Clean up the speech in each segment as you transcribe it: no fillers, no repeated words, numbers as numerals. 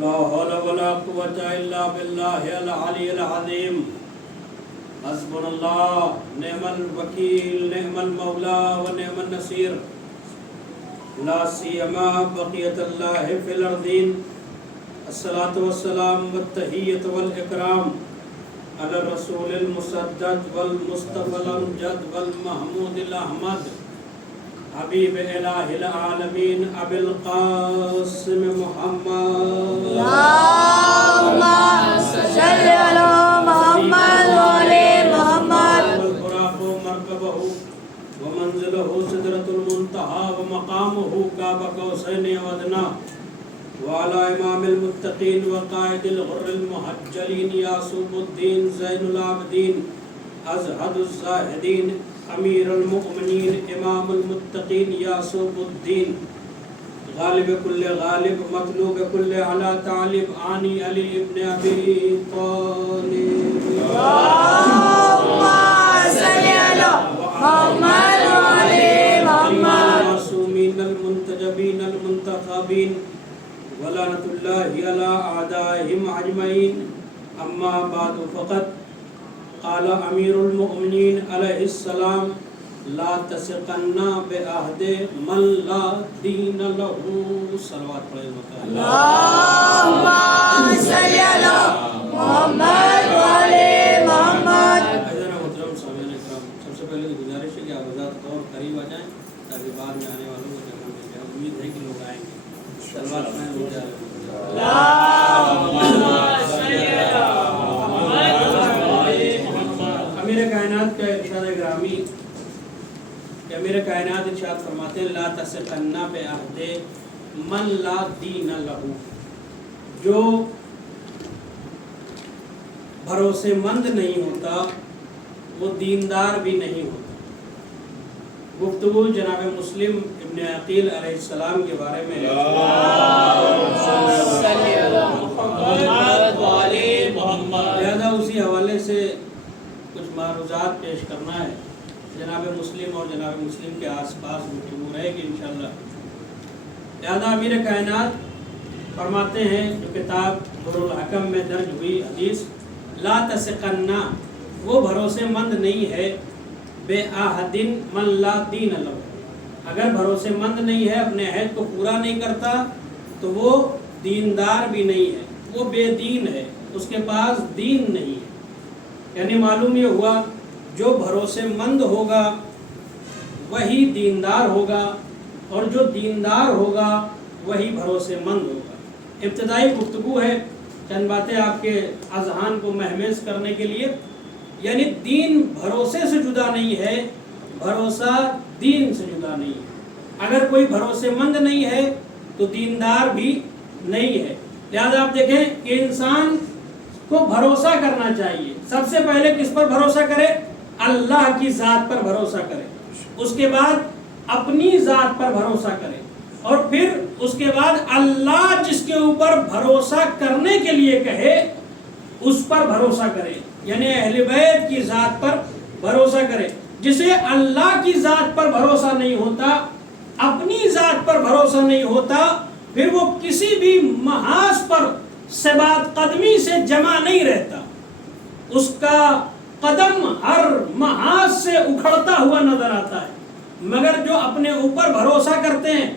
لا حول ولا قوة إلا بالله العلي العظيم حسبنا الله نعم الوكيل نعم المولى ونعم النصير لا سيما بقية الله في الأرضين الصلاة والسلام والتحية والإكرام على الرسول المسدد والمصطفى الأمجد والمحمود الأحمد حبیب الہ العالمین ابی القاسم محمد اللہم صل علی محمد وعلی محمد والبراق مرکبہ ومنزلہ سدرۃ المنتہی ومقامہ قاب قوسین وادنی وعلی امام المتقین وقائد الغر المحجلین یعصوب الدین زین العابدین ازہد الزاہدین امیر المؤمنین امام المتقین یعصوب الدین غالب کل غالب مطلوب کل علی طالب آنی علی ابن ابی طالب اللہم صل علی محمد وعلی محمد معصومین المنتجبین المنتخبین ولعنۃ اللہ علی اعدائہم اجمعین اما بعد فقط قال امیر المؤمنین علیہ السلام لا تثقن بعہد من لا دین لہ صلوات پڑھیں اللہم صل علی محمد وعلی محمد محترم سامعین کرام، سب سے پہلے تو گزارش ہے کہ آپ حضرات اور قریب آ جائیں تاکہ بعد میں آنے والوں کو جگہ مل جائے۔ امید ہے کہ لوگ آئیں گے۔ صلوات پڑھیں ہو جائے۔ امیر کائنات کا ارشاد گرامی کہ امیر کائنات ارشاد فرماتے ہیں لا تثقن بعہد من لا دین لہ، جو بھروسے مند نہیں ہوتا وہ دیندار بھی نہیں ہوتا۔ گفتگو جناب مسلم ابن عقیل علیہ السلام کے بارے میں لہذا اسی حوالے سے کچھ معروضات پیش کرنا ہے۔ جناب مسلم اور جناب مسلم کے آس پاس گفتگو رہے گی انشاءاللہ۔ لہذا امیر کائنات فرماتے ہیں جو کتاب در الحکم میں درج ہوئی حدیث، لا تثقن، وہ بھروسے مند نہیں ہے بعہد من لا دین لہ، اگر بھروسے مند نہیں ہے، اپنے عہد کو پورا نہیں کرتا تو وہ دیندار بھی نہیں ہے، وہ بے دین ہے، اس کے پاس دین نہیں ہے۔ یعنی معلوم یہ ہوا جو بھروسے مند ہوگا وہی دیندار ہوگا، اور جو دیندار ہوگا وہی بھروسے مند ہوگا۔ ابتدائی گفتگو ہے، چند باتیں آپ کے اذہان کو مہمیز کرنے کے لیے۔ یعنی دین بھروسے سے جدا نہیں ہے، بھروسہ دین سے جدا نہیں ہے۔ اگر کوئی بھروسے مند نہیں ہے تو دیندار بھی نہیں ہے۔ لہذا آپ دیکھیں کہ انسان کو بھروسہ کرنا چاہیے۔ سب سے پہلے کس پر بھروسہ کرے؟ اللہ کی ذات پر بھروسہ کرے، اس کے بعد اپنی ذات پر بھروسہ کرے، اور پھر اس کے بعد اللہ جس کے اوپر بھروسہ کرنے کے لیے کہے اس پر بھروسہ کرے، یعنی اہل بیت کی ذات پر بھروسہ کرے۔ جسے اللہ کی ذات پر بھروسہ نہیں ہوتا، اپنی ذات پر بھروسہ نہیں ہوتا، پھر وہ کسی بھی محاذ پر ثبات قدمی سے جمع نہیں رہتا، اس کا قدم ہر محاذ سے اکھڑتا ہوا نظر آتا ہے۔ مگر جو اپنے اوپر بھروسہ کرتے ہیں،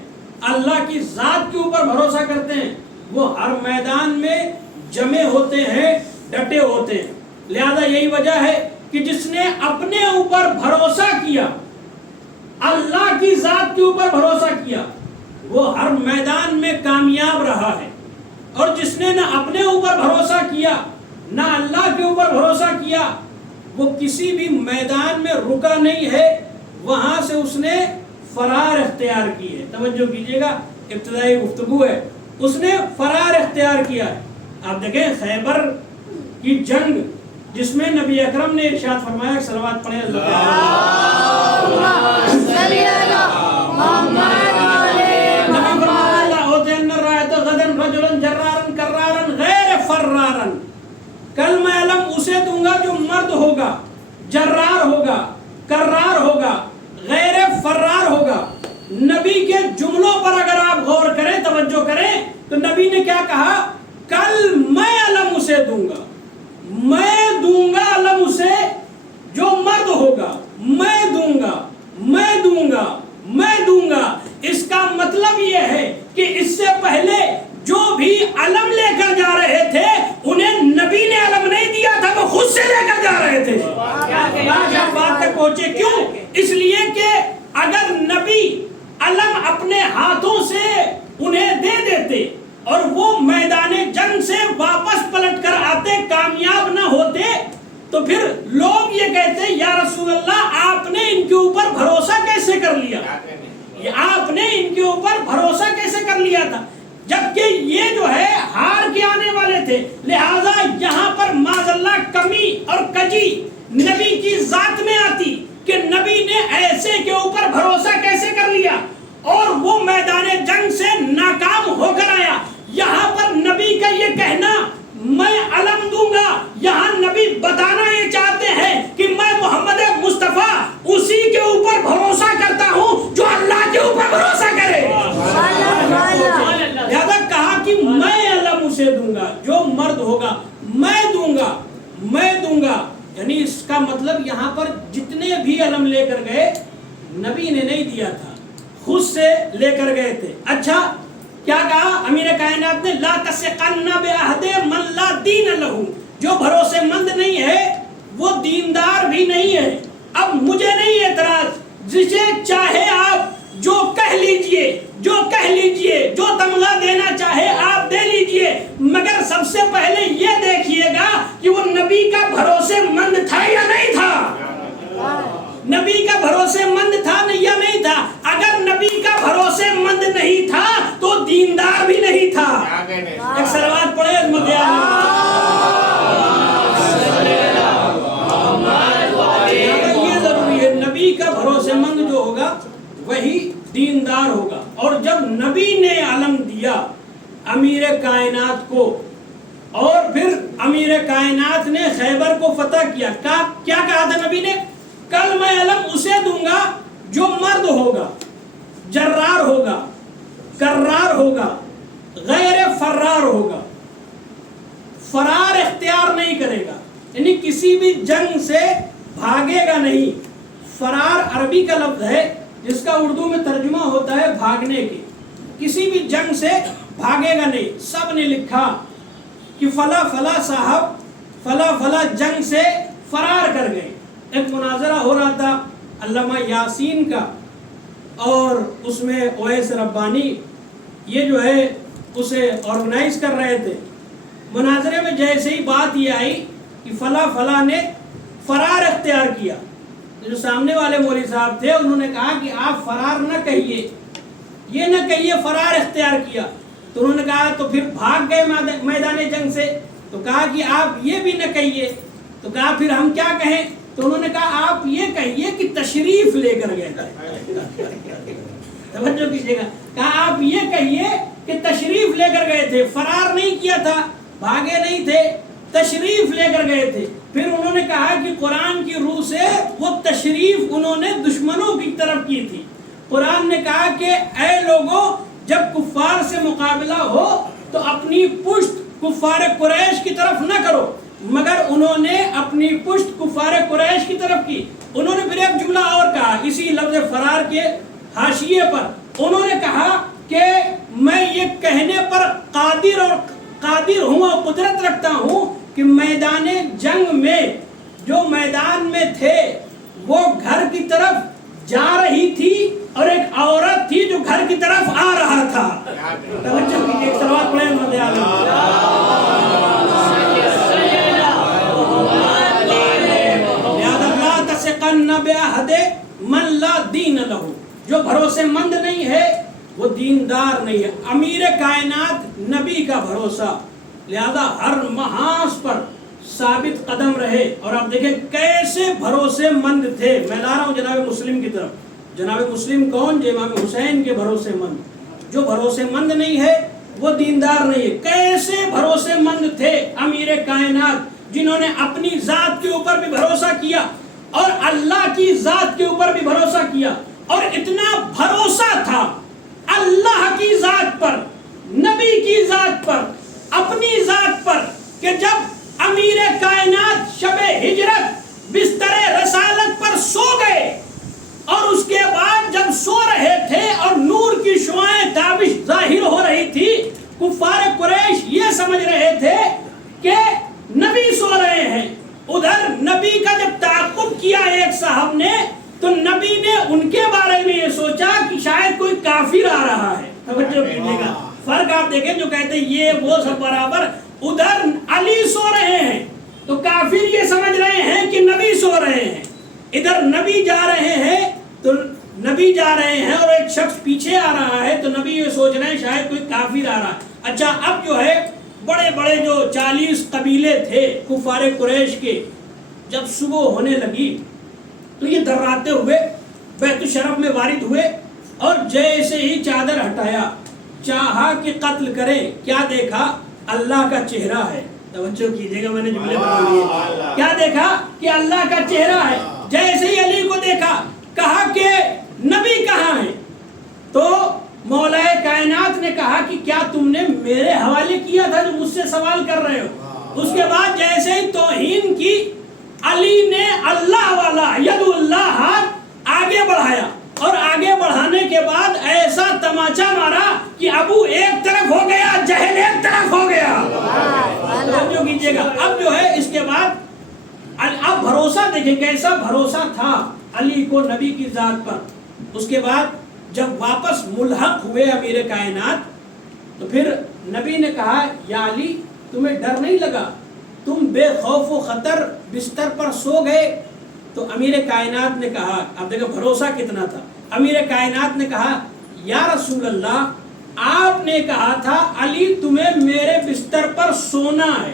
اللہ کی ذات کے اوپر بھروسہ کرتے ہیں، وہ ہر میدان میں جمع ہوتے ہیں، ڈٹے ہوتے ہیں۔ لہذا یہی وجہ ہے کہ جس نے اپنے اوپر بھروسہ کیا، اللہ کی ذات کے اوپر بھروسہ کیا، وہ ہر میدان میں کامیاب رہا ہے، اور جس نے نہ اپنے اوپر بھروسہ کیا نہ اللہ کے اوپر بھروسہ کیا، وہ کسی بھی میدان میں رکا نہیں ہے، وہاں سے اس نے فرار اختیار کی ہے۔ توجہ کیجئے گا، ابتدائی گفتگو ہے، اس نے فرار اختیار کیا ہے۔ آپ دیکھیں خیبر کی جنگ جس میں نبی اکرم نے ارشاد فرمایا، صلوات پڑھیں کل میں علم اسے دوں گا جو مرد ہوگا، جرار ہوگا، کرار ہوگا، غیر فرار ہوگا۔ نبی کے جملوں پر اگر آپ غور کریں، توجہ کریں، تو نبی نے کیا کہا کل میں علم اسے دوں گا، میں دوں گا علم اسے جو مرد ہوگا، میں دوں گا، میں دوں گا، میں دوں گا۔ اس کا مطلب یہ ہے کہ اس سے پہلے جو بھی علم لے کر جا رہے تھے انہیں نبی نے علم نہیں دیا تھا، وہ خود سے لے کر جا رہے تھے۔ بات تک پہنچے کیوں؟ اس لیے کہ اگر نبی علم اپنے ہاتھوں سے انہیں دے دیتے اور وہ میدان جنگ سے واپس پلٹ کر آتے، کامیاب نہ ہوتے، تو پھر لوگ یہ کہتے یا رسول اللہ آپ نے ان کے اوپر بھروسہ کیسے کر لیا، آپ نے ان کے اوپر بھروسہ کیسے کر لیا تھا، جبکہ یہ جو ہے ہار کے آنے والے تھے۔ لہذا یہاں پر معاذ اللہ کمی اور کجی نبی کی ذات میں آتی کہ نبی نے ایسے کے اوپر بھروسہ کیسے کر لیا اور وہ میدان جنگ سے ناکام ہو کر آیا۔ یہاں پر نبی کا یہ کہنا میں علم دوں گا، یہاں نبی بتانا یہ چاہتے ہیں کہ میں محمد مصطفیٰ اسی کے اوپر بھروسہ کرتا ہوں جو اللہ کے اوپر بھروسہ کرے۔ لہذا کہا کہ میں علم اسے دوں گا جو مرد ہوگا، میں دوں گا، میں دوں گا۔ یعنی اس کا مطلب یہاں پر جتنے بھی علم لے کر گئے نبی نے نہیں دیا تھا، خود سے لے کر گئے تھے۔ اچھا کیا کہا امیر کائنات نے؟ لا تثقن بعہد من لا دین لہ، جو بھروسے مند نہیں ہے وہ دیندار بھی نہیں ہے۔ اب مجھے نہیں اعتراض، جسے چاہے آپ جو کہہ لیجئے، جو کہہ لیجئے، جو تمغہ دینا چاہے آپ دے لیجئے، مگر سب سے پہلے یہ دیکھیے گا کہ وہ نبی کا بھروسے مند تھا یا نہیں تھا، نبی کا بھروسے مند تھا یا نہیں تھا۔ اگر نبی کا بھروسے مند نہیں تھا تو دیندار بھی نہیں تھا۔ ایک صلوات پڑھے عظمت یہ ضروری ہے، نبی کا بھروسے مند جو ہوگا وہی دیندار ہوگا۔ اور جب نبی نے علم دیا امیر کائنات کو اور پھر امیر کائنات نے خیبر کو فتح کیا، کیا کہا تھا نبی نے؟ کل میں علم اسے دوں گا جو مرد ہوگا، جرار ہوگا، کرار ہوگا، غیر فرار ہوگا، فرار اختیار نہیں کرے گا، یعنی کسی بھی جنگ سے بھاگے گا نہیں۔ فرار عربی کا لفظ ہے جس کا اردو میں ترجمہ ہوتا ہے بھاگنے کے، کسی بھی جنگ سے بھاگے گا نہیں۔ سب نے لکھا کہ فلا فلا صاحب فلا فلا جنگ سے فرار کر گئے۔ ایک مناظرہ ہو رہا تھا علامہ یاسین کا اور اس میں اویس ربانی یہ جو ہے اسے آرگنائز کر رہے تھے۔ مناظرے میں جیسے ہی بات یہ آئی کہ فلا فلا نے فرار اختیار کیا، جو سامنے والے مولوی صاحب تھے انہوں نے کہا کہ آپ فرار نہ کہیے، یہ نہ کہیے فرار اختیار کیا، تو انہوں نے کہا تو پھر بھاگ گئے میدان جنگ سے، تو کہا کہ آپ یہ بھی نہ کہیے، تو کہا پھر ہم کیا کہیں؟ تو انہوں نے کہا آپ یہ کہیے کہ تشریف لے کر گئے تھے۔ توجہ کیجیے گا، کہا آپ یہ کہیے کہ تشریف لے کر گئے تھے، فرار نہیں کیا تھا، بھاگے نہیں تھے، تشریف لے کر گئے تھے۔ پھر انہوں نے کہا کہ قرآن کی روح سے وہ تشریف انہوں نے دشمنوں کی طرف کی تھی۔ قرآن نے کہا کہ اے لوگوں جب کفار سے مقابلہ ہو تو اپنی پشت کفار قریش کی طرف نہ کرو، مگر انہوں نے اپنی پشت کفار قریش کی طرف کی۔ انہوں نے پھر ایک جملہ اور کہا اسی لفظ فرار کے حاشیے پر، انہوں نے کہا کہ میں یہ کہنے پر قادر ہوں اور قدرت رکھتا ہوں کہ میدان جنگ میں جو میدان میں تھے وہ گھر کی طرف جا رہی تھی اور ایک عورت تھی جو گھر کی طرف آ رہا تھا۔ توجہ کیجیے، ایک صلوات پڑھیں محمد لا تثقن بعہد من لا دین لہ، جو بھروسے مند نہیں ہے وہ دیندار نہیں ہے۔ امیر کائنات نبی کا بھروسہ، لہذا ہر محاذ پر ثابت قدم رہے۔ اور آپ دیکھیں کیسے بھروسے مند تھے۔ میں لا رہا ہوں جناب مسلم کی طرف۔ جناب مسلم کون؟ جو امام حسین کے بھروسے مند۔ جو بھروسے مند نہیں ہے وہ دیندار نہیں ہے۔ کیسے بھروسے مند تھے امیر کائنات، جنہوں نے اپنی ذات کے اوپر بھی بھروسہ کیا اور اللہ کی ذات کے اوپر بھی بھروسہ کیا، اور اتنا بھروسہ تھا اللہ کی ذات پر، نبی کی ذات پر، اپنی ذات پر کہ جب امیر کائنات شب ہجرت بستر رسالت پر سو گئے اور اس کے بعد جب سو رہے تھے اور نور کی شعاعیں تابش ظاہر ہو رہی تھی، کفار قریش یہ سمجھ رہے تھے کہ نبی سو رہے ہیں۔ ادھر نبی کا جب تعاقب کیا ایک صاحب نے تو نبی نے ان کے بارے میں یہ سوچا کہ شاید کوئی کافر آ رہا ہے۔ توجہ کیجیے گا، فرق آپ دیکھیں، جو کہتے ہیں یہ وہ سب برابر، ادھر علی سو رہے ہیں تو کافر یہ سمجھ رہے ہیں کہ نبی سو رہے ہیں، ادھر نبی جا رہے ہیں تو نبی جا رہے ہیں اور ایک شخص پیچھے آ رہا ہے تو نبی یہ سوچ رہے ہیں شاید کوئی کافر آ رہا ہے۔ اچھا، اب جو ہے بڑے بڑے جو 40 قبیلے تھے کفار قریش کے، جب صبح ہونے لگی تو یہ دراتے ہوئے بیت الشرف میں وارد ہوئے اور جیسے ہی چادر ہٹایا چاہا کہ قتل کرے، کیا دیکھا؟ اللہ کا چہرہ ہے۔ توجہ کیجئے گا، میں نے جملے بنا لیے، کیا دیکھا؟ کہ اللہ کا چہرہ ہے۔ جیسے ہی علی کو دیکھا، کہا کہ نبی کہاں ہے؟ تو مولا کائنات نے کہا کہ کیا تم نے میرے حوالے کیا تھا جو مجھ سے سوال کر رہے ہو؟ اس کے بعد جیسے ہی توہین کی، علی نے اللہ والا ید اللہ ہاتھ آگے بڑھایا اور آگے بڑھانے کے بعد ایسا تماچا مارا کہ ابو ایک طرف ہو گیا، جہل ایک طرف ہو گیا۔ توجہ کیجئے گا، اب جو ہے اس کے بعد اب بھروسہ دیکھیں کیسا بھروسہ تھا علی کو نبی کی ذات پر۔ اس کے بعد جب واپس ملحق ہوئے امیر کائنات تو پھر نبی نے کہا یا علی تمہیں ڈر نہیں لگا؟ تم بے خوف و خطر بستر پر سو گئے؟ تو امیر کائنات نے کہا، اب دیکھو بھروسہ کتنا تھا، امیر کائنات نے کہا یا رسول اللہ آپ نے کہا تھا علی تمہیں میرے بستر پر سونا ہے،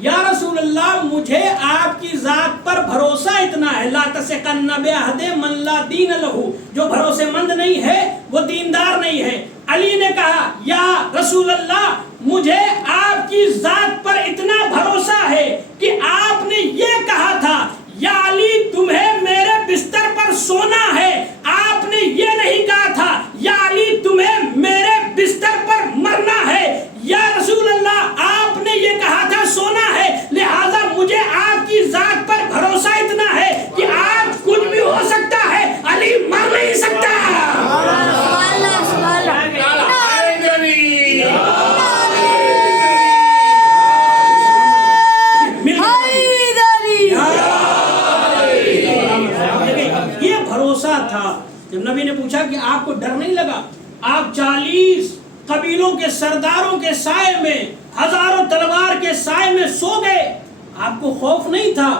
یا رسول اللہ مجھے آپ کی ذات پر بھروسہ اتنا ہے، لا تثقن بعہد من لا دین لہ، جو بھروسے مند نہیں ہے وہ دیندار نہیں ہے۔ علی نے کہا یا رسول اللہ مجھے آپ کی ذات پر اتنا بھروسہ ہے کہ آپ نے یہ کہا تھا یا علی تمہیں میرے بستر پر سونا ہے، آپ نے یہ نہیں کہا تھا یا علی تمہیں میرے بستر پر مرنا ہے۔ یا رسول اللہ آپ نے یہ کہا تھا سونا ہے، لہذا مجھے آپ کی ذات پر بھروسہ اتنا ہے کہ آج کچھ بھی ہو سکتا ہے، علی مر نہیں سکتا۔ یہ بھروسہ تھا۔ جب نبی نے پوچھا کہ آپ کو ڈر نہیں لگا؟ آپ 40 قبیلوں کے سرداروں کے سائے میں، ہزاروں تلوار کے سائے میں سو گئے، آپ کو خوف نہیں تھا؟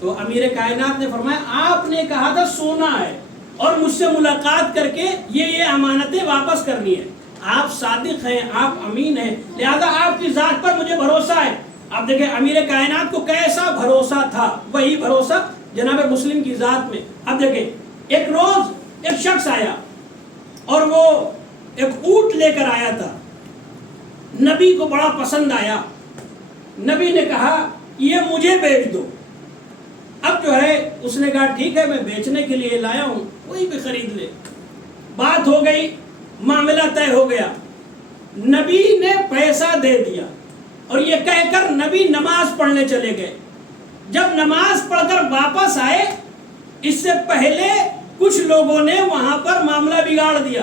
تو امیر کائنات نے فرمایا آپ نے کہا تھا سونا ہے اور مجھ سے ملاقات کر کے یہ امانتیں واپس کرنی ہے، آپ صادق ہیں، آپ امین ہیں، لہذا آپ کی ذات پر مجھے بھروسہ ہے۔ اب دیکھیں امیر کائنات کو کیسا بھروسہ تھا، وہی بھروسہ جناب مسلم کی ذات میں۔ اب دیکھیں ایک روز ایک شخص آیا اور وہ ایک اونٹ لے کر آیا تھا، نبی کو بڑا پسند آیا، نبی نے کہا یہ مجھے بیچ دو۔ اب جو ہے اس نے کہا ٹھیک ہے میں بیچنے کے لیے لایا ہوں، کوئی بھی خرید لے۔ بات ہو گئی، معاملہ طے ہو گیا، نبی نے پیسہ دے دیا اور یہ کہہ کر نبی نماز پڑھنے چلے گئے۔ جب نماز پڑھ کر واپس آئے، اس سے پہلے کچھ لوگوں نے وہاں پر معاملہ بگاڑ دیا،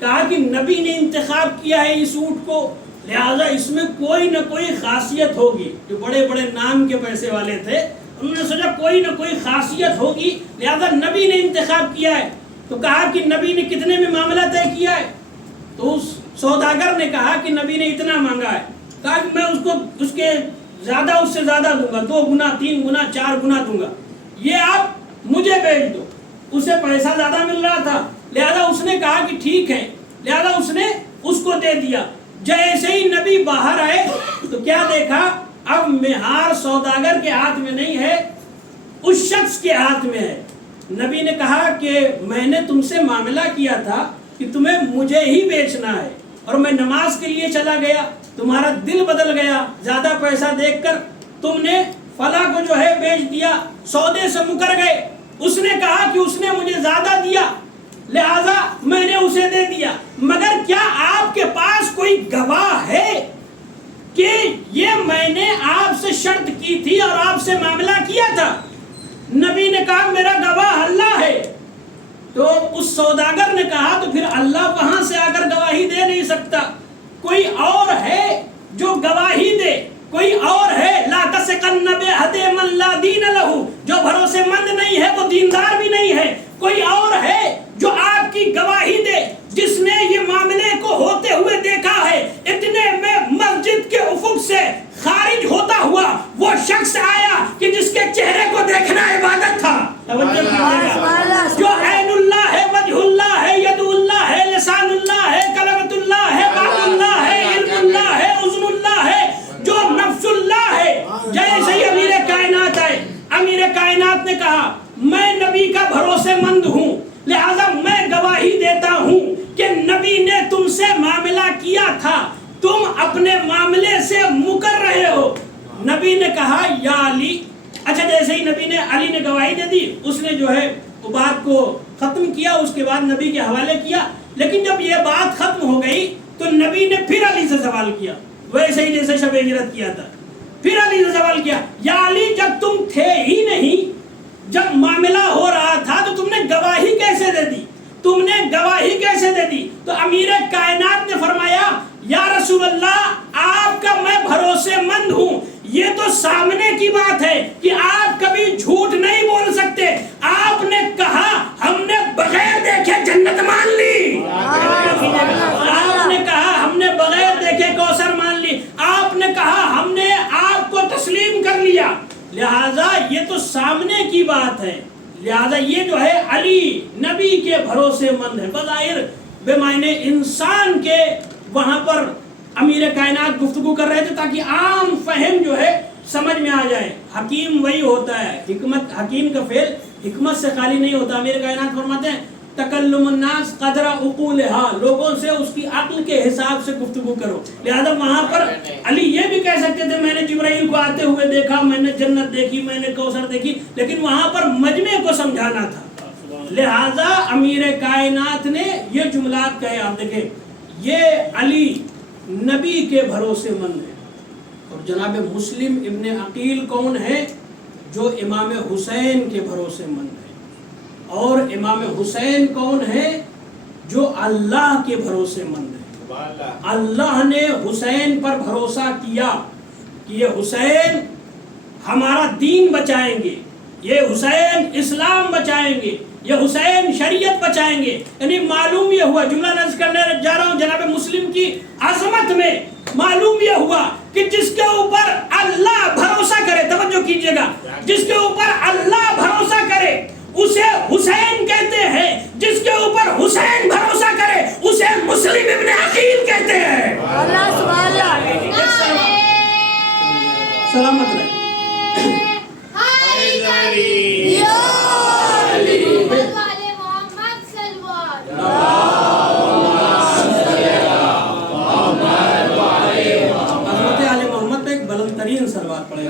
کہا کہ نبی نے انتخاب کیا ہے اس اونٹ کو، لہذا اس میں کوئی نہ کوئی خاصیت ہوگی۔ جو بڑے بڑے نام کے پیسے والے تھے انہوں نے سوچا کوئی نہ کوئی خاصیت ہوگی، لہذا نبی نے انتخاب کیا ہے۔ تو کہا کہ نبی نے کتنے میں معاملہ طے کیا ہے؟ تو اس سوداگر نے کہا کہ نبی نے اتنا مانگا ہے۔ کہا کہ میں اس کے زیادہ اس سے زیادہ دوں گا، 2 گنا 3 گنا 4 گنا دوں گا، یہ آپ مجھے بیچ دو۔ اسے پیسہ زیادہ مل رہا تھا، لہذا اس نے کہا کہ ٹھیک ہے، لہذا اس نے اس کو دے دیا۔ جیسے ہی نبی باہر آئے تو کیا دیکھا؟ اب مہار سوداگر کے ہاتھ میں نہیں ہے، اس شخص کے ہاتھ میں ہے۔ نبی نے کہا کہ میں نے تم سے معاملہ کیا تھا کہ تمہیں مجھے ہی بیچنا ہے، اور میں نماز کے لیے چلا گیا، تمہارا دل بدل گیا، زیادہ پیسہ دیکھ کر تم نے فلاں کو جو ہے بیچ دیا، سودے سے مکر گئے۔ اس نے کہا کہ اس نے مجھے زیادہ دیا لہذا میں نے اسے دے دیا، مگر کیا آپ کے پاس کوئی گواہ ہے یہ میں نے آپ سے شرط کی تھی اور آپ سے معاملہ کیا تھا. نبی نے کہا میرا گواہ اللہ ہے. تو اس سوداگر نے کہا تو پھر اللہ وہاں سے آ کر گواہی دے نہیں سکتا, کوئی اور ہے جو گواہی دے, کوئی اور ہے. لا تثقن بعہد من لا دین لہ, جو بھروسے مند نہیں ہے وہ دیندار بھی نہیں ہے. کوئی اور ہے جو آپ کی گواہی دے جس نے یہ معاملے کو ہوتے ہوئے دیکھا ہے. اتنے میں مسجد کے افق سے خارج ہوتا ہوا وہ شخص آیا کہ جس کے چہرے کو دیکھنا عبادت تھا. جو عین اللہ ہے, وجہ اللہ ہے, ید اللہ ہے, لسان اللہ ہے, کلمۃ اللہ ہے, باب اللہ ہے, علم اللہ ہے, اذن اللہ ہے, جو نفس اللہ ہے. جیسے ہی امیر کائنات آئے, امیر کائنات نے کہا میں نبی کا بھروسے مند ہوں, لہذا میں گواہی دیتا ہوں کہ نبی نے تم سے معاملہ کیا تھا, تم اپنے معاملے سے مکر رہے ہو. نبی نے کہا یا علی. اچھا جیسے ہی نبی نے, علی نے گواہی دے دی, اس نے جو ہے وہ بات کو ختم کیا, اس کے بعد نبی کے حوالے کیا. لیکن جب یہ بات ختم ہو گئی تو نبی نے پھر علی سے سوال کیا, ویسے ہی جیسے شب ہجرت کیا تھا. پھر علی سے سوال کیا, یا علی جب تم تھے ہی نہیں, جب معاملہ ہو رہا تھا تو تم نے گواہی کیسے دے دی, تم نے گواہی کیسے دے دی؟ تو امیر کائنات نے فرمایا یا رسول اللہ آپ کا میں بھروسے مند ہوں, یہ تو سامنے کی بات ہے کہ آپ کبھی جھوٹ نہیں بول سکتے. آپ نے کہا ہم نے بغیر دیکھے جنت مان لی, آپ نے کہا ہم نے بغیر دیکھے کوثر مان لی, آپ نے کہا ہم نے آپ کو تسلیم کر لیا. لہذا یہ تو سامنے کی بات ہے. لہذا یہ جو ہے علی نبی کے بھروسے مند ہے. بظاہر بے معنی انسان کے وہاں پر امیر کائنات گفتگو کر رہے تھے تاکہ عام فہم جو ہے سمجھ میں آ جائے. حکیم وہی ہوتا ہے, حکمت, حکیم کا فعل حکمت سے خالی نہیں ہوتا. امیر کائنات فرماتے ہیں تکلم الناس قدر عقولها, لوگوں سے اس کی عقل کے حساب سے گفتگو کرو. لہذا وہاں پر علی یہ بھی کہہ سکتے تھے میں نے جبرائیل کو آتے ہوئے دیکھا, میں نے جنت دیکھی, میں نے کوثر دیکھی, لیکن وہاں پر مجمع کو سمجھانا تھا. لہذا امیر کائنات نے یہ جملات کہے. آپ دیکھیں یہ علی نبی کے بھروسے مند ہے. اور جناب مسلم ابن عقیل کون ہے؟ جو امام حسین کے بھروسے مند ہے. اور امام حسین کون ہے؟ جو اللہ کے بھروسے مند ہے. اللہ نے حسین پر بھروسہ کیا کہ یہ حسین ہمارا دین بچائیں گے, یہ حسین اسلام بچائیں گے, یہ حسین شریعت بچائیں گے. یعنی معلوم یہ ہوا, جملہ نقل کرنے جا رہا ہوں جناب مسلم کی عظمت میں, معلوم یہ ہوا کہ جس کے اوپر اللہ بھروسہ کرے, توجہ کیجئے گا, جس کے اوپر اللہ بھروسہ کرے اسے حسین کہتے ہیں, جس کے اوپر حسین بھروسہ کرے اسے مسلم ابن عقیل کہتے ہیں. اللہ سبحان اللہ. سلامت رہے. ترین سلوات پڑھیں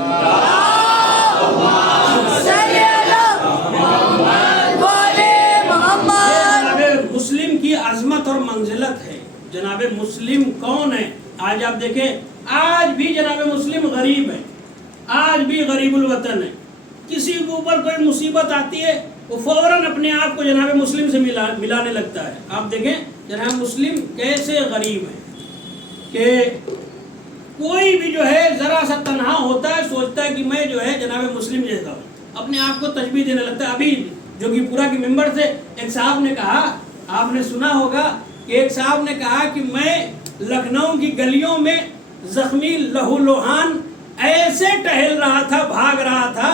مسلم کی عظمت اور منزلت ہے. جناب مسلم کون ہے؟ آج آپ دیکھیں, آج بھی جناب مسلم غریب ہے, آج بھی غریب الوطن ہے. کسی کے اوپر کوئی مصیبت آتی ہے وہ فوراً اپنے آپ کو جناب مسلم سے ملانے لگتا ہے. آپ دیکھیں جناب مسلم کیسے غریب ہے کہ کوئی بھی جو ہے ذرا سا تنہا ہوتا ہے سوچتا ہے کہ میں جو ہے جناب مسلم جیسا ہوں, اپنے آپ کو تشبیہ دینے لگتا ہے. ابھی جو کہ پورا کی ممبر سے ایک صاحب نے کہا, آپ نے سنا ہوگا کہ ایک صاحب نے کہا کہ میں لکھنؤ کی گلیوں میں زخمی لہو لوہان ایسے ٹہل رہا تھا, بھاگ رہا تھا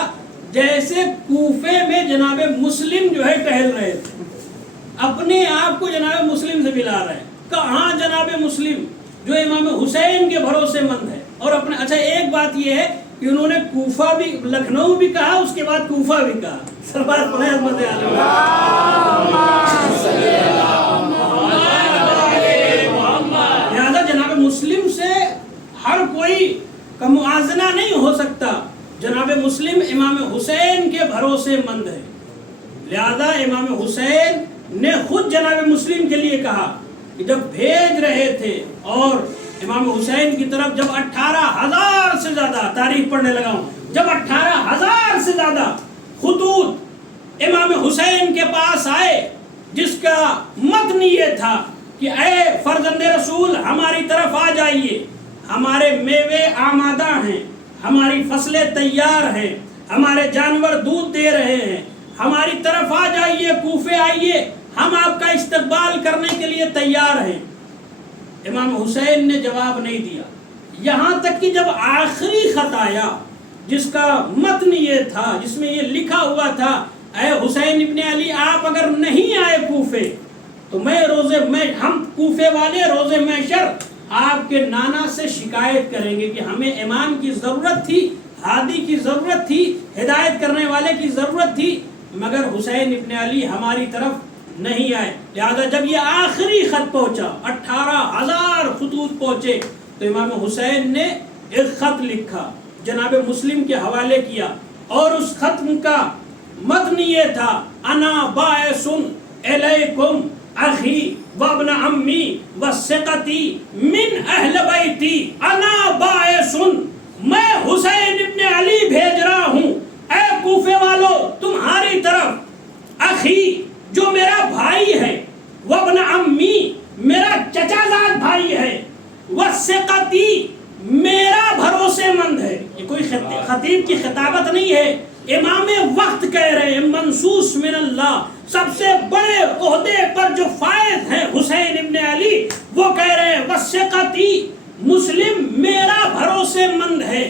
جیسے کوفے میں جناب مسلم جو ہے ٹہل رہے تھے. اپنے آپ کو جناب مسلم سے ملا رہے. کہاں جناب مسلم جو امام حسین کے بھروسے مند ہے. اور اپنے اچھا ایک بات یہ ہے کہ انہوں نے کوفہ بھی, لکھنؤ بھی کہا, اس کے بعد کوفہ بھی کہا. سربراہ پڑھیں عظمت عالم. لہذا جناب مسلم سے ہر کوئی کا موازنہ نہیں ہو سکتا. جناب مسلم امام حسین کے بھروسے مند ہے. لہذا امام حسین نے خود جناب مسلم کے لیے کہا کہ جب بھیج رہے تھے اور امام حسین کی طرف جب 18,000 سے زیادہ، تاریخ پڑھنے لگا ہوں، جب 18,000 سے زیادہ خطوط امام حسین کے پاس آئے، جس کا متن یہ تھا کہ اے فرزند رسول ہماری طرف آ جائیے، ہمارے میوے آمادہ ہیں، ہماری فصلیں تیار ہیں، ہمارے جانور دودھ دے رہے ہیں، ہماری طرف آ جائیے، کوفے آئیے، ہم آپ کا استقبال کرنے کے لیے تیار ہیں۔ امام حسین نے جواب نہیں دیا، یہاں تک کہ جب آخری خط آیا جس کا متن یہ تھا، جس میں یہ لکھا ہوا تھا اے حسین ابن علی آپ اگر نہیں آئے کوفے تو ہم کوفے والے روز محشر آپ کے نانا سے شکایت کریں گے کہ ہمیں امام کی ضرورت تھی، ہادی کی ضرورت تھی، ہدایت کرنے والے کی ضرورت تھی، مگر حسین ابن علی ہماری طرف نہیں آئے۔ لہذا جب یہ آخری خط پہنچا، 18,000 خطوط پہنچے، تو امام حسین نے ایک خط لکھا، جناب مسلم کے حوالے کیا، اور اس خط کا متن یہ تھا انا باعث الیکم اخی وابن امی وثقتی من اہل بیتی، انا باعث، میں حسین ابن علی بھیج رہا ہوں اے کوفے والو تمہاری طرف، اخی جو میرا بھائی ہے، وابن امی میرا چچا زاد بھائی ہے، وثقتی میرا بھروسے مند ہے۔ یہ کوئی خطیب کی خطابت نہیں ہے، امام وقت کہہ رہے ہیں، منصوص من اللہ، سب سے بڑے عہدے پر جو فائز ہیں حسین ابن علی، وہ کہہ رہے ہیں وثقتی مسلم میرا بھروسے مند ہے،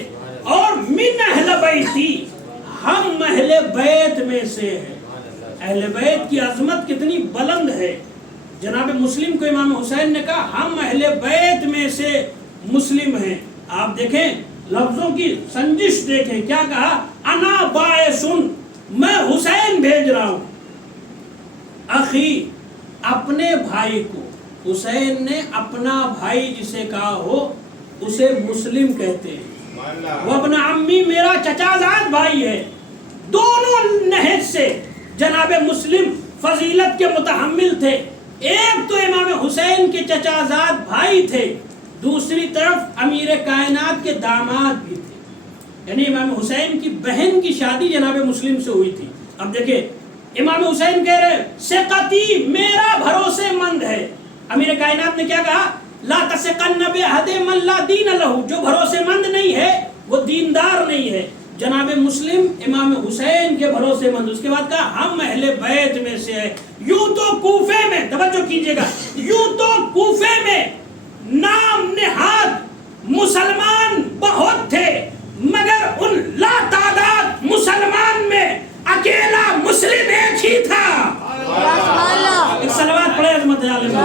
اور من اہل بیتی ہم اہل بیت میں سے ہیں۔ اہل بیت کی عظمت کتنی بلند ہے۔ جناب مسلم کو امام حسین نے کہا ہم اہل بیت میں سے مسلم ہیں۔ آپ دیکھیں لفظوں کی سنجش دیکھیں، کیا کہا انا باعث، میں حسین بھیج رہا ہوں، اخی اپنے بھائی کو، حسین نے اپنا بھائی جسے کہا ہو اسے مسلم کہتے ہیں، وابن عمی میرا چچا زاد بھائی ہے۔ دونوں نہج سے جناب مسلم فضیلت کے متحمل تھے، ایک تو امام حسین کے چچا زاد بھائی تھے، دوسری طرف امیر کائنات کے داماد بھی تھے، یعنی امام حسین کی بہن کی شادی جناب مسلم سے ہوئی تھی۔ اب دیکھیں امام حسین کہہ رہے ثقتی میرا بھروسے مند ہے، امیر کائنات نے کیا کہا لا تثقن بأحد من لا دین لہ، جو بھروسے مند نہیں ہے وہ دیندار نہیں ہے۔ جناب مسلم امام حسین کے بھروسے مند، اس کے بعد کہا ہم اہل بیت میں سے ہیں۔ یوں تو کوفے میں، توجہ کیجئے گا، یوں تو کوفے میں نام نہاد مسلمان بہت تھے، مگر ان لا تعداد مسلمان میں اکیلا مسلم ایک ہی تھا۔ ایک صلوات پڑھے عظمت عالم۔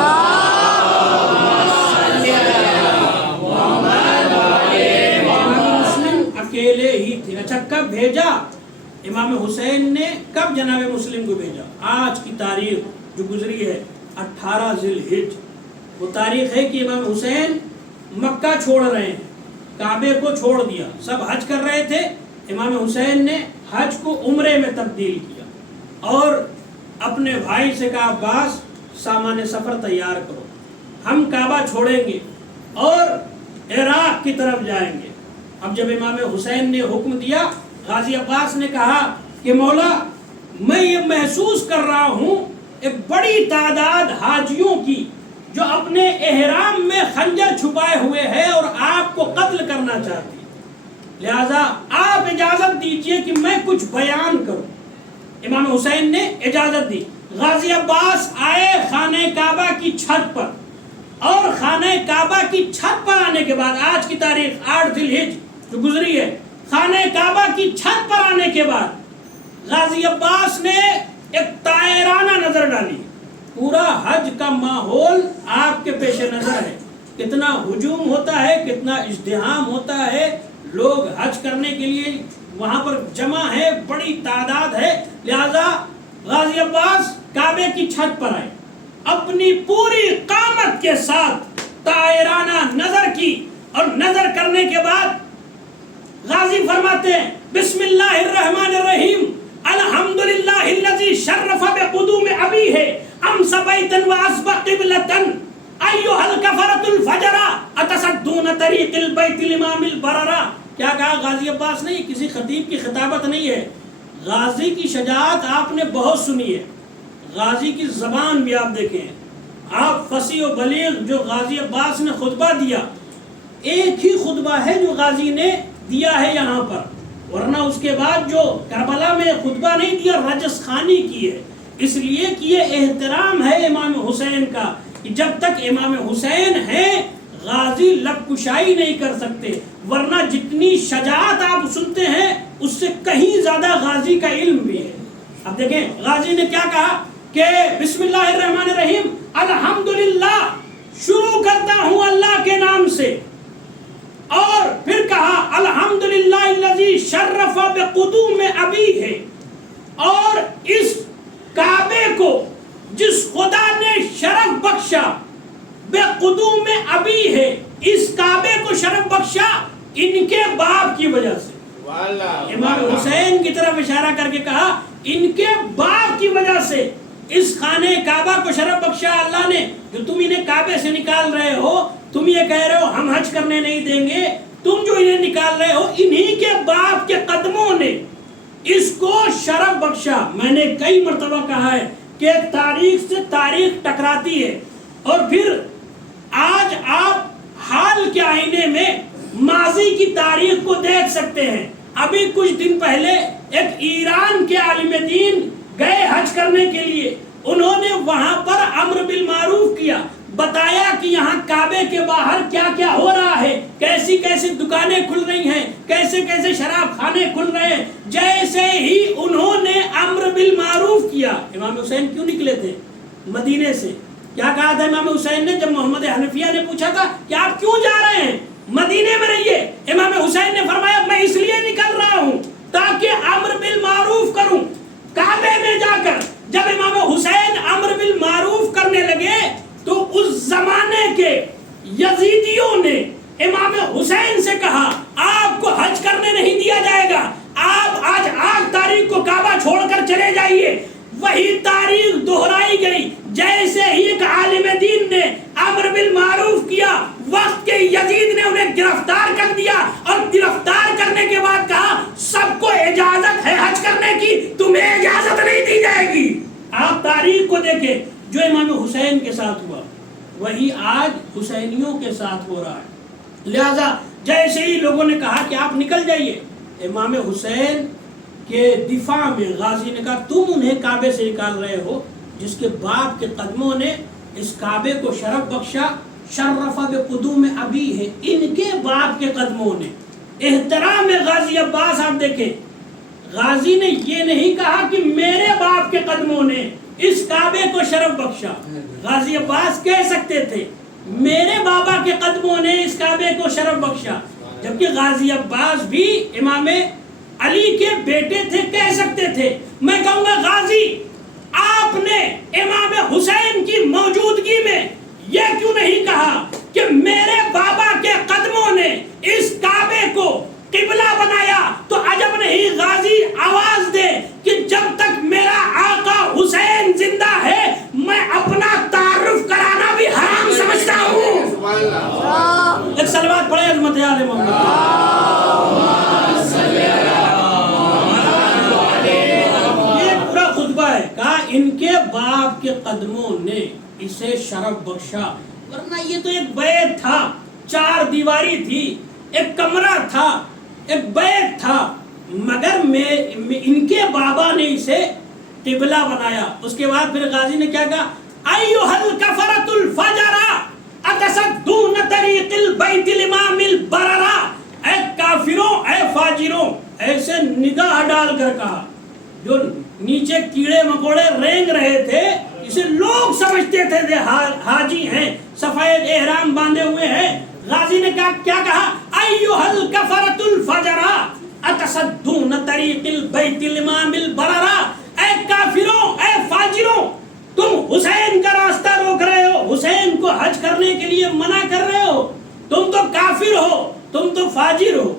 اکیلے ہی تھے۔ اچھا کب بھیجا امام حسین نے، کب جناب مسلم کو بھیجا؟ آج کی تاریخ جو گزری ہے 18 ذی الحجہ، وہ تاریخ ہے کہ امام حسین مکہ چھوڑ رہے ہیں، کعبے کو چھوڑ دیا، سب حج کر رہے تھے، امام حسین نے حج کو عمرے میں تبدیل کیا، اور اپنے بھائی سے کہا عباس سامان سفر تیار کرو، ہم کعبہ چھوڑیں گے اور عراق کی طرف جائیں گے۔ اب جب امام حسین نے حکم دیا، غازی عباس نے کہا کہ مولا میں یہ محسوس کر رہا ہوں ایک بڑی تعداد حاجیوں کی جو اپنے احرام میں خنجر چھپائے ہوئے ہے اور آپ کو قتل کرنا چاہتی ہے، لہذا آپ اجازت دیجئے کہ میں کچھ بیان کروں۔ امام حسین نے اجازت دی، غازی عباس آئے خانہ کعبہ کی چھت پر، اور خانہ کعبہ کی چھت پر آنے کے بعد، آج کی تاریخ 8 ذی الحجہ جو گزری ہے، خانہ کعبہ کی چھت پر آنے کے بعد غازی عباس نے ایک طائرانہ نظر ڈالی۔ پورا حج کا ماحول آپ کے پیش نظر ہے، کتنا ہجوم ہوتا ہے، کتنا ازدحام ہوتا ہے، لوگ حج کرنے کے لیے وہاں پر جمع ہے، بڑی تعداد ہے، لہذا غازی عباس کعبے کی چھت پر آئے، اپنی پوری قامت کے ساتھ طائرانہ نظر کی، اور نظر کرنے کے بعد غازی فرماتے ہیں بسم اللہ الرحمن الرحیم الحمدللہ الذی شرف بقدوم ابیہ امس بیتا واصبح قبلتا، ایھا الکفرۃ الفجرہ اتصدون طریق البیت الامام البررہ. کیا کہا غازی عباس نے؟ یہ کسی خطیب کی خطابت نہیں ہے. غازی کی شجاعت آپ نے بہت سنی ہے. غازی کی زبان بھی آپ دیکھیں. آپ فصیح و بلیغ جو غازی عباس نے خطبہ دیا، ایک ہی خطبہ ہے جو غازی نے دیا ہے یہاں پر، ورنہ اس کے بعد جو کربلا میں خطبہ نہیں دیا، رجس خانی کی ہے. اس لیے کہ یہ احترام ہے امام حسین کا کہ جب تک امام حسین ہیں غازی لب کشائی نہیں کر سکتے، ورنہ جتنی شجاعت آپ سنتے ہیں اس سے کہیں زیادہ غازی کا علم بھی ہے. اب دیکھیں غازی نے کیا کہا کہ بسم اللہ الرحمن الرحیم، الحمدللہ، شروع کرتا ہوں اللہ کے نام سے. اور پھر کہا الحمدللہ الذی شرف بقدوم ابی ہے. اور اس کعبے کو جس خدا نے شرف بخشا، بقدوم ابی ہے، اس کعبے کو شرف بخشا ان کے باپ کی وجہ سے. امام حسین کی طرف اشارہ کر کے کہا ان کے باپ کی وجہ سے اس خانہ کعبہ کو شرف بخشا اللہ نے. جو تم انہیں کعبے سے نکال رہے ہو، تم یہ کہہ رہے ہو ہم حج کرنے نہیں دیں گے، تم جو انہیں نکال رہے ہو انہی کے باپ کے قدموں نے اس کو شرف بخشا. میں نے کئی مرتبہ کہا ہے کہ تاریخ سے تاریخ ٹکراتی ہے، اور پھر آج آپ حال کے آئینے میں ماضی کی تاریخ کو دیکھ سکتے ہیں. ابھی کچھ دن پہلے ایک ایران کے عالم دین گئے حج کرنے کے لیے. انہوں نے وہاں پر امر بالمعروف کیا، بتایا کہ یہاں کعبے کے باہر کیا کیا ہو رہا ہے، کیسی کیسی دکانیں کھل رہی ہیں، کیسے کیسے شراب خانے کھل رہے ہیں. جیسے ہی انہوں نے امر بالمعروف کیا، امام حسین کیوں نکلے تھے مدینے سے؟ کیا کہا تھا امام حسین نے جب محمد حنفیہ نے پوچھا تھا کہ آپ کیوں جا رہے ہیں، مدینے میں رہیے؟ امام حسین نے فرمایا میں اس لیے نکل رہا ہوں تاکہ امر بالمعروف کروں. کعبے میں جا کر جب امام حسین امر بالمعروف کرنے لگے تو اس زمانے کے یزیدیوں نے امام حسین سے کہا آپ کو حج کرنے نہیں دیا جائے گا، آپ آج 8 تاریخ کو کعبہ چھوڑ کر چلے جائیے. وہی تاریخ دہرائی گئی. جیسے ہی ایک عالم دین نے امر بالمعروف کیا، وقت کے یزید نے انہیں گرفتار کر دیا، اور گرفتار کرنے کے بعد کہا سب کو اجازت ہے حج کرنے کی، تمہیں اجازت نہیں دی جائے گی. آپ تاریخ کو دیکھیں، جو امام حسین کے ساتھ ہوا وہی آج حسینیوں کے ساتھ ہو رہا ہے. لہذا جیسے ہی لوگوں نے کہا کہ آپ نکل جائیے، امام حسین کے دفاع میں غازی نے کہا تم انہیں کعبے سے نکال رہے ہو جس کے باپ کے قدموں نے اس کعبے کو شرف بخشا. شرف بقدوم ابی ہے، ان کے باپ کے قدموں نے. احترام غازی عباس آپ دیکھیں، غازی نے یہ نہیں کہا کہ میرے باپ کے قدموں نے اس کعبے کو شرف بخشا. غازی عباس کہہ سکتے تھے میرے بابا کے قدموں نے اس کعبے کو شرف بخشا، جبکہ غازی عباس بھی امام علی کے بیٹے تھے، کہہ سکتے تھے. میں کہوں گا غازی آپ نے امام حسین کی موجودگی میں یہ کیوں نہیں کہا کہ میرے بابا کے قدموں نے اس کعبے کو قبلہ بنایا؟ تو عجب نہیں غازی آواز دے کہ جب تک میرا آقا حسین زندہ ہے میں اپنا تعارف کرانا بھی حرام سمجھتا ہوں. ایک صلوات پڑھے عظمت آل محمد. یہ پورا خطبہ ہے، کہا ان کے باپ کے قدموں نے اسے شرف بخشا. ورنہ یہ تو ایک بیت تھا، 4 دیواری تھی، ایک کمرہ تھا، ایک بیت تھا، مگر ان کے بابا نے اسے قبلہ بنایا. اس کے بعد پھر غازی نے کیا کہا ایھا الکفرۃ الفجرہ اتصدون طریق البیت الامام البررہ. اے کافروں، اے فاجروں، ایسے نگاہ ڈال کر کہا. جو نیچے کیڑے مکوڑے رینگ رہے تھے اسے لوگ سمجھتے تھے حاجی ہیں، سفید احرام باندھے ہوئے ہیں. غازی نے کیا کہا ایھا الکفرۃ الفجرہ اتصدون طریق البیت الامام البررہ. اے کافروں، اے فاجروں، تم حسین کا راستہ روک رہے ہو، حسین کو حج کرنے کے لیے منع کر رہے ہو، تم تو کافر ہو، تم تو فاجر ہو.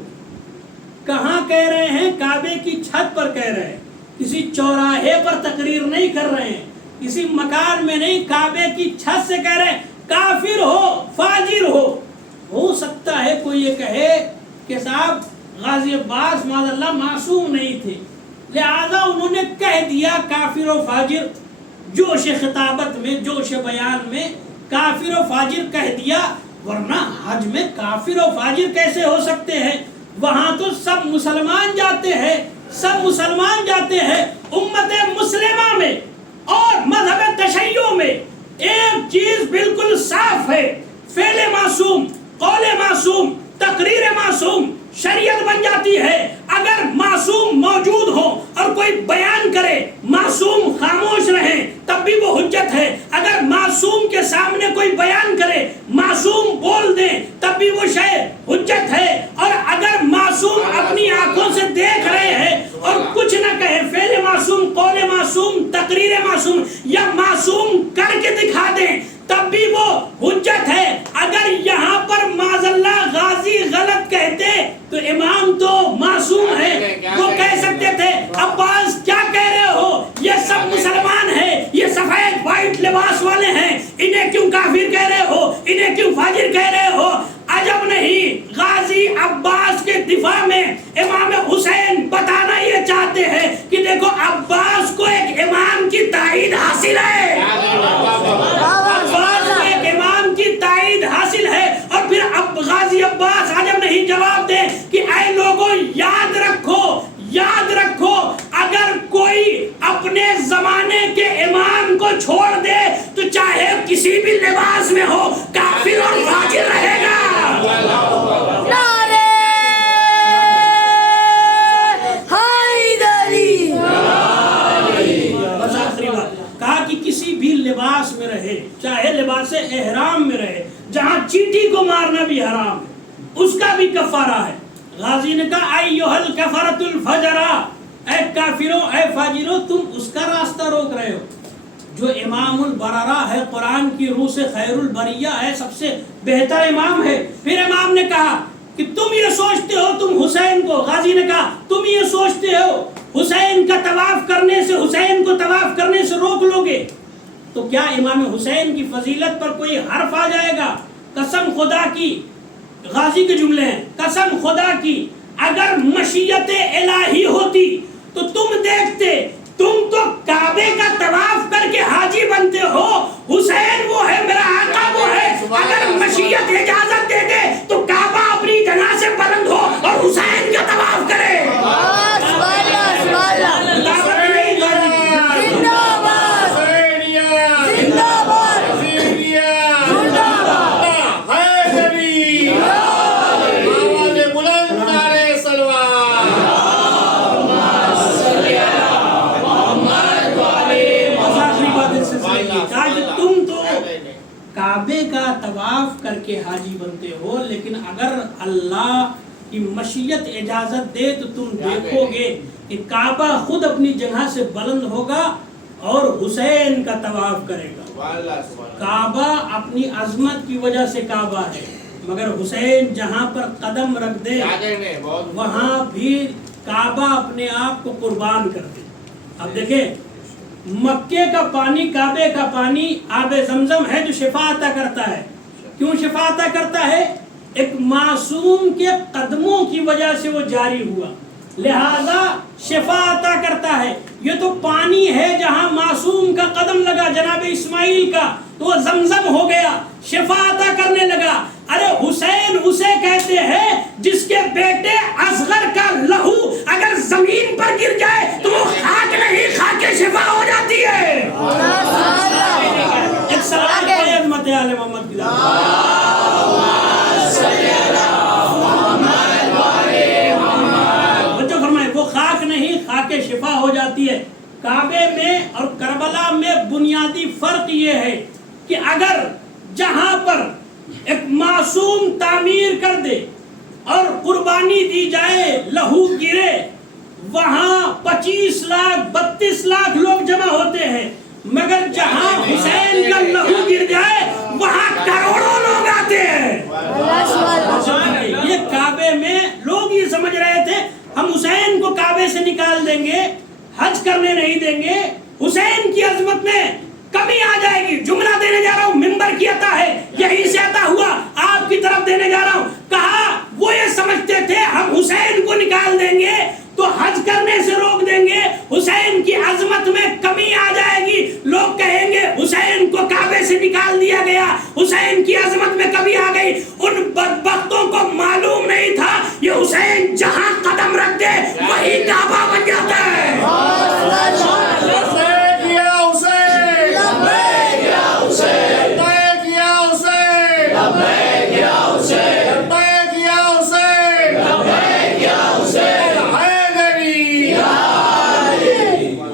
کہاں کہہ رہے ہیں؟ کعبے کی چھت پر کہہ رہے ہیں، کسی چوراہے پر تقریر نہیں کر رہے ہیں، کسی مکان میں نہیں، کعبے کی چھت سے کہہ رہے ہیں کافر ہو فاجر ہو سکتا ہے کوئی یہ کہے کہ صاحب غازی عباس معاذ اللہ معصوم نہیں تھے، لہذا انہوں نے کہہ دیا کافر و فاجر، جوش خطابت میں جوش بیان میں کافر و فاجر کہہ دیا، ورنہ حج میں کافر و فاجر کیسے ہو سکتے ہیں؟ وہاں تو سب مسلمان جاتے ہیں، سب مسلمان جاتے ہیں۔ امت مسلمہ میں اور مذہب تشیع میں ایک چیز بالکل صاف ہے، فعل معصوم، قول معصوم، تقریر معصوم، شریعت بن جاتی ہے۔ اگر معصوم موجود ہو اور کوئی بیان کرے، معصوم خاموش رہیں تب بھی وہ حجت ہے۔ اگر معصوم کے سامنے کوئی بیان کرے، معصوم بول دیں تب بھی وہ شے حجت ہے۔ اور اگر معصوم اپنی آنکھوں سے دیکھ رہے ہیں اور کچھ نہ کہے، فعل معصوم، قول معصوم، تقریر معصوم، یا معصوم کر کے دکھا دیں تب بھی وہ حجت ہے۔ اگر یہاں پر معاذ اللہ غازی غلط کہتے تو امام تو معصوم ہے، وہ کہہ سکتے تھے عباس کیا کہہ رہے ہو، یہ سب مسلمان ہیں، یہ سفید وائٹ لباس والے ہیں، انہیں کیوں کافر کہہ رہے ہو، انہیں کیوں فاجر کہہ رہے ہو؟ عجب نہیں، غازی عباس کے دفاع میں امام حسین بتانا یہ چاہتے ہیں کہ دیکھو عباس کو ایک امام کی تائید حاصل ہے، عباس کو ایک امام کی تائید حاصل ہے۔ اور پھر اب غازی عباس عجب نہیں جواب دے کہ اے لوگوں یاد رکھو اگر کوئی اپنے زمانے کے امام کو چھوڑ دے تو چاہے کسی بھی لباس میں ہو کافر اور فاجر رہے گا۔ نعرہ حیدری۔ بس آخری بات کہا کہ کسی بھی لباس میں رہے، چاہے لباس احرام میں رہے، جہاں چیٹی کو مارنا بھی حرام ہے اس کا بھی کفارہ ہے۔ غازی نے کہا ایھا الکفرۃ الفجرہ، اے کافروں، اے فاجروں، تم اس کا راستہ روک رہے ہو جو امام البررہ ہے، قرآن کی روح سے خیر البریہ ہے، سب سے بہتر امام ہے۔ پھر امام نے کہا کہ تم یہ سوچتے ہو، تم حسین کو، غازی نے کہا تم یہ سوچتے ہو حسین کا طواف کرنے سے، حسین کو طواف کرنے سے روک لو گے تو کیا امام حسین کی فضیلت پر کوئی حرف آ جائے گا؟ قسم خدا کی، غازی کے جملے ہیں، قسم خدا کی اگر مشیت الہی ہوتی تو تم دیکھتے، تم تو کعبے کا طواف کر کے حاجی بنتے ہو، حسین وہ ہے، میرا آقا وہ ہے، اگر مشیت اجازت دے دے تو کعبہ اپنی جناح سے بلند ہو اور حسین کا طواف کرے۔ کعبے کا طواف کر کے حاجی بنتے ہو، لیکن اگر اللہ کی مشیت اجازت دے تو تم دیکھو گے کہ کعبہ خود اپنی جگہ سے بلند ہوگا اور حسین کا طواف کرے گا۔ کعبہ اپنی عظمت کی وجہ سے کعبہ ہے، مگر حسین جہاں پر قدم رکھ دے وہاں بھی کعبہ اپنے آپ کو قربان کر دے۔ اب دیکھیں مکے کا پانی، کعبے کا پانی آب زمزم ہے جو شفا عطا کرتا ہے۔ کیوں شفا عطا کرتا ہے؟ ایک معصوم کے قدموں کی وجہ سے وہ جاری ہوا، لہذا شفا عطا کرتا ہے۔ یہ تو پانی ہے جہاں معصوم کا قدم لگا، جناب اسماعیل کا، تو وہ زمزم ہو گیا، شفا عطا کرنے لگا۔ ارے حسین اسے کہتے ہیں جس کے بیٹے اصغر کا لہو اگر زمین پر گر جائے تو وہ خاک نہیں، خاک شفا ہو جاتی ہے۔ ایک سلام پڑھیں عظمت آل محمد کی۔ بچوں فرمائیں وہ خاک نہیں، خاک شفا ہو جاتی ہے۔ کعبے میں اور کربلا میں بنیادی فرق یہ ہے کہ اگر جہاں پر ایک معصوم تعمیر کر دے اور قربانی دی جائے، لہو گرے، وہاں 25 لاکھ 32 لاکھ لوگ جمع ہوتے ہیں، مگر جہاں حسین کا لہو گر جائے وہاں کروڑوں لوگ آتے ہیں۔ یہ کعبے میں لوگ یہ سمجھ رہے تھے ہم حسین کو کعبے سے نکال دیں گے، حج کرنے نہیں دیں گے۔ حسین کی عظمت میں کمی آ جائے گی. جملہ دینے جا رہا ہوں, ممبر کی عطا ہے, یہی سے عطا ہوا, آپ کی طرف دینے جا رہا ہوں. کہا وہ یہ سمجھتے تھے ہم حسین کو نکال دیں گے تو حج کرنے سے روک دیں گے, حسین کی عظمت میں کمی آ جائے گی, لوگ کہیں گے حسین کو کعبے سے نکال دیا گیا, حسین کی عظمت میں کمی آ گئی. ان بدبختوں کو معلوم نہیں تھا یہ حسین جہاں قدم رکھ دے وہی کعبہ بن جاتا ہے.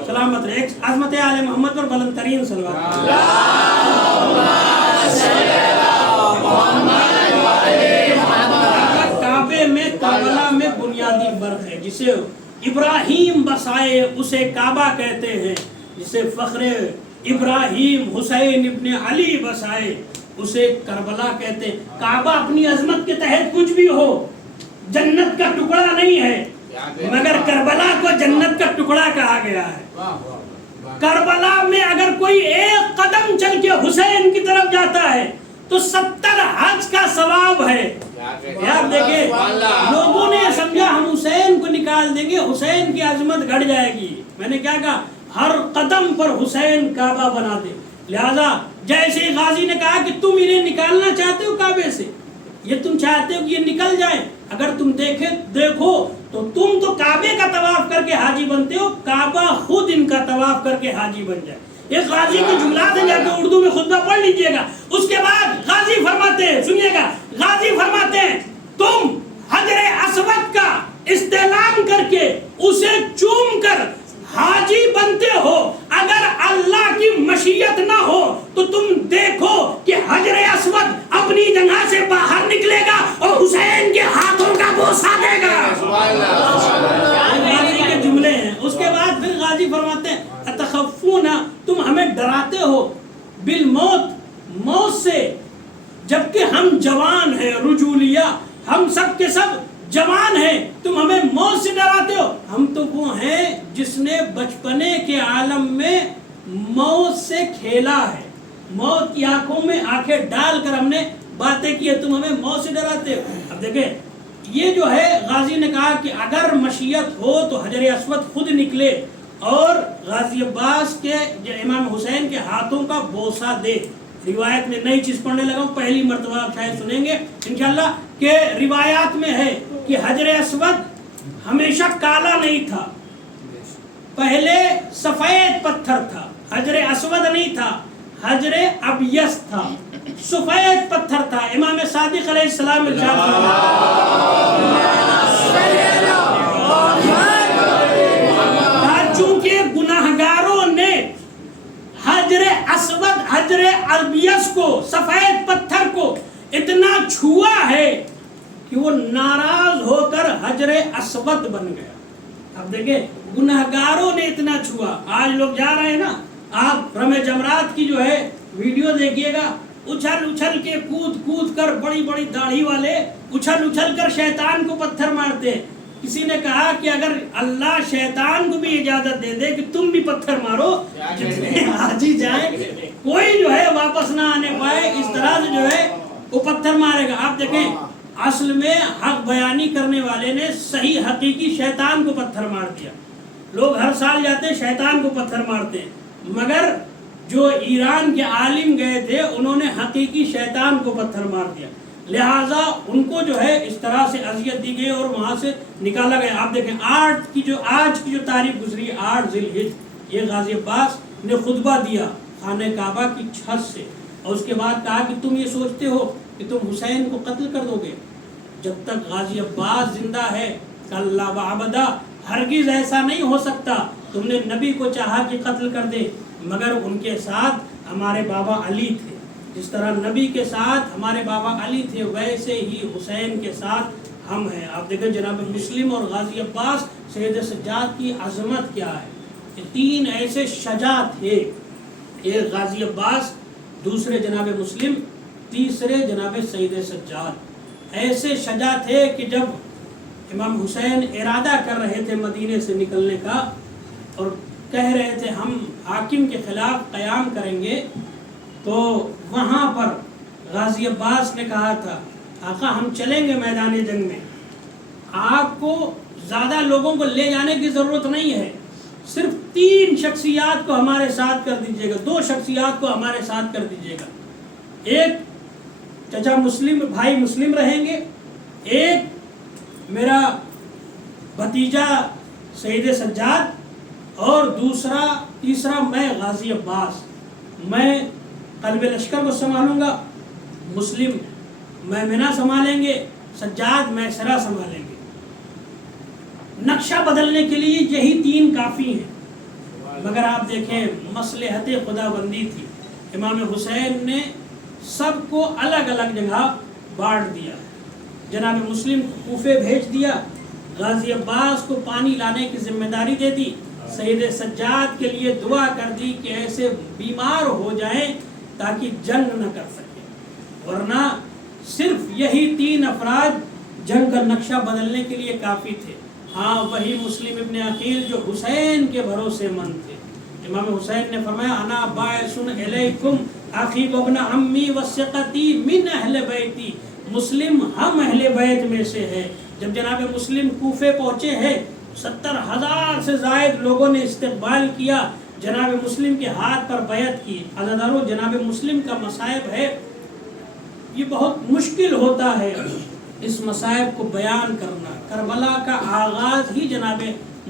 سلامت رہے. عظمت آل محمد پر بلند ترین صلوات. کعبے میں کربلا میں بنیادی فرق ہے. جسے ابراہیم بسائے اسے کعبہ کہتے ہیں, جسے فخر ابراہیم حسین ابن علی بسائے اسے کربلا کہتے ہیں. کعبہ اپنی عظمت کے تحت کچھ بھی ہو, جنت کا ٹکڑا نہیں ہے, مگر کربلا کو جنت کا ٹکڑا کہا گیا ہے. کربلا میں اگر کوئی ایک قدم چل کے حسین کی طرف جاتا ہے تو 70 حج کا ثواب ہے. یار دیکھیں, لوگوں نے سمجھا ہم حسین کو نکال دیں گے, حسین کی عظمت گھٹ جائے گی. میں نے کیا کہا, ہر قدم پر حسین کعبہ بنا دے. لہذا جیسے غازی نے کہا کہ تم انہیں نکالنا چاہتے ہو کعبے سے, یہ تم چاہتے ہو کہ یہ نکل جائیں, اگر تم دیکھو تو تم تو کعبے کا طواف کر کے حاجی بنتے ہو, کعبہ خود ان کا طواف کر کے حاجی بن جائے. یہ غازی کے جملات ہیں, جا کے اردو میں خطبہ پڑھ لیجئے گا. اس کے بعد غازی فرماتے ہیں, سنیے گا, غازی فرماتے ہیں تم حجر اسود کا استعلام کر کے اسے چوم کر حاجی بنتے ہو, اگر اللہ کی مشیت نہ ہو تو تم دیکھو کہ حجر اسود اپنی جگہ سے باہر نکلے گا اور حسین کے ہاتھوں کا بوسہ دے گا. غازی کے جملے ہیں. اس کے بعد پھر غازی فرماتے ہیں اتخفون, تم ہمیں ڈراتے ہو بالموت, موت سے, جبکہ ہم جوان ہیں. رجولیہ, ہم سب کے سب جوان ہیں, تم ہمیں موت سے ڈراتے ہو. ہم تو وہ ہیں جس نے بچپنے کے عالم میں موت سے کھیلا ہے, موت کی آنکھوں میں آنکھیں ڈال کر ہم نے باتیں کی ہے, تم ہمیں موت سے ڈراتے ہو. اب دیکھیں, یہ جو ہے غازی نے کہا کہ اگر مشیت ہو تو حجر اسود خود نکلے اور غازی عباس کے امام حسین کے ہاتھوں کا بوسہ دے. روایت میں نئی چیز پڑھنے لگا ہوں, پہلی مرتبہ آپ شاید سنیں گے انشاءاللہ, کہ روایات میں ہے کہ حجر اسود ہمیشہ کالا نہیں تھا, پہلے سفید پتھر تھا. حجر اسود نہیں تھا, حجر ابیض تھا, سفید پتھر تھا. امام صادق علیہ السلام ارشاد چونکہ گناہگاروں نے حجر اسود, حجر ابیض کو, سفید پتھر کو اتنا چھوا ہے کہ وہ ناراض ہو کر حجر اسود بن گیا. اب دیکھیں, گناہگاروں نے اتنا چھوا. آج لوگ جا رہے ہیں نا, آپ رمے جمرات کی جو ہے ویڈیو دیکھیے گا, اچھل اچھل کے کود کود کر, بڑی بڑی داڑھی والے اچھل اچھل کر شیطان کو پتھر مارتے ہیں. کسی نے کہا کہ اگر اللہ شیطان کو بھی اجازت دے دے کہ تم بھی پتھر مارو, جتنے حاجی جائیں کوئی جو ہے واپس نہ آنے پائے, اس طرح سے جو ہے وہ پتھر مارے گا. آپ دیکھیں, اصل میں حق بیانی کرنے والے نے صحیح حقیقی شیطان کو پتھر مار دیا. لوگ ہر سال جاتے ہیں شیطان کو پتھر مارتے ہیں, مگر جو ایران کے عالم گئے تھے انہوں نے حقیقی شیطان کو پتھر مار دیا. لہٰذا ان کو جو ہے اس طرح سے اذیت دی گئی اور وہاں سے نکالا گیا. آپ دیکھیں آج کی جو تاریخ گزری 8 ذی الحجہ, یہ غازی عباس نے خطبہ دیا خانہ کعبہ کی چھت سے, اور اس کے بعد کہا کہ تم یہ سوچتے ہو کہ تم حسین کو قتل کر دو گے, جب تک غازی عباس زندہ ہے کلا وعبدا, ہرگز ایسا نہیں ہو سکتا. تم نے نبی کو چاہا کہ قتل کر دے, مگر ان کے ساتھ ہمارے بابا علی تھے. جس طرح نبی کے ساتھ ہمارے بابا علی تھے ویسے ہی حسین کے ساتھ ہم ہیں. آپ دیکھیں جناب مسلم اور غازی عباس سید سجاد کی عظمت کیا ہے. یہ 3 ایسے شجاع تھے, ایک غازی عباس, دوسرے جناب مسلم, تیسرے جناب سید سجاد. ایسے شجاع تھے کہ جب امام حسین ارادہ کر رہے تھے مدینے سے نکلنے کا اور کہہ رہے تھے ہم حاکم کے خلاف قیام کریں گے، تو وہاں پر غازی عباس نے کہا تھا آقا ہم چلیں گے میدان جنگ میں، آپ کو زیادہ لوگوں کو لے جانے کی ضرورت نہیں ہے، صرف 3 شخصیات کو ہمارے ساتھ کر دیجیے گا، 2 شخصیات کو ہمارے ساتھ کر دیجیے گا، ایک چچا مسلم بھائی مسلم رہیں گے، ایک میرا بھتیجا سید سجاد، اور تیسرا میں غازی عباس، میں قلب لشکر کو سنبھالوں گا، مسلم میمنہ سنبھالیں گے، سجاد میسرہ سنبھالیں گے۔ نقشہ بدلنے کے لیے یہی 3 کافی ہیں، مگر آپ دیکھیں مصلحت خدا بندی تھی، امام حسین نے سب کو الگ الگ جگہ بانٹ دیا، جناب مسلم کو کوفے بھیج دیا، غازی عباس کو پانی لانے کی ذمہ داری دے دی، سید سجاد کے لیے دعا کر دی کہ ایسے بیمار ہو جائیں تاکہ جنگ نہ کر سکے، ورنہ صرف یہی 3 افراد جنگ کا نقشہ بدلنے کے لیے کافی تھے۔ ہاں وہی مسلم ابن عقیل جو حسین کے بھروسے مند تھے، امام حسین نے فرمایا انا باعث الیکم اخی وابن عمی وثقتی من اہل بیتی، مسلم ہم اہل بیت میں سے ہے۔ جب جناب مسلم کوفے پہنچے ہیں، 70,000 سے زائد لوگوں نے استقبال کیا، جناب مسلم کے ہاتھ پر بیعت کی۔ عزیزانو جناب مسلم کا مصائب ہے، یہ بہت مشکل ہوتا ہے اس مصائب کو بیان کرنا۔ کربلا کا آغاز ہی جناب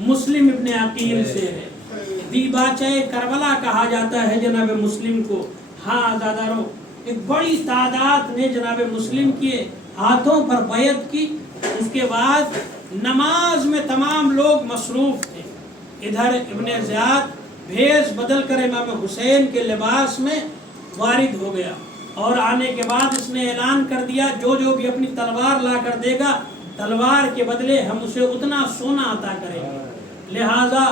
مسلم ابن عقیل سے ہے، دیباچہ کربلا کہا جاتا ہے جناب مسلم کو۔ ہاں عزیزانو ایک بڑی تعداد نے جناب مسلم کے ہاتھوں پر بیعت کی، اس کے بعد نماز میں تمام لوگ مصروف تھے۔ ادھر ابن زیاد بھیس بدل کر امام حسین کے لباس میں وارد ہو گیا، اور آنے کے بعد اس نے اعلان کر دیا جو جو بھی اپنی تلوار لا کر دے گا، تلوار کے بدلے ہم اسے اتنا سونا عطا کریں گے۔ لہٰذا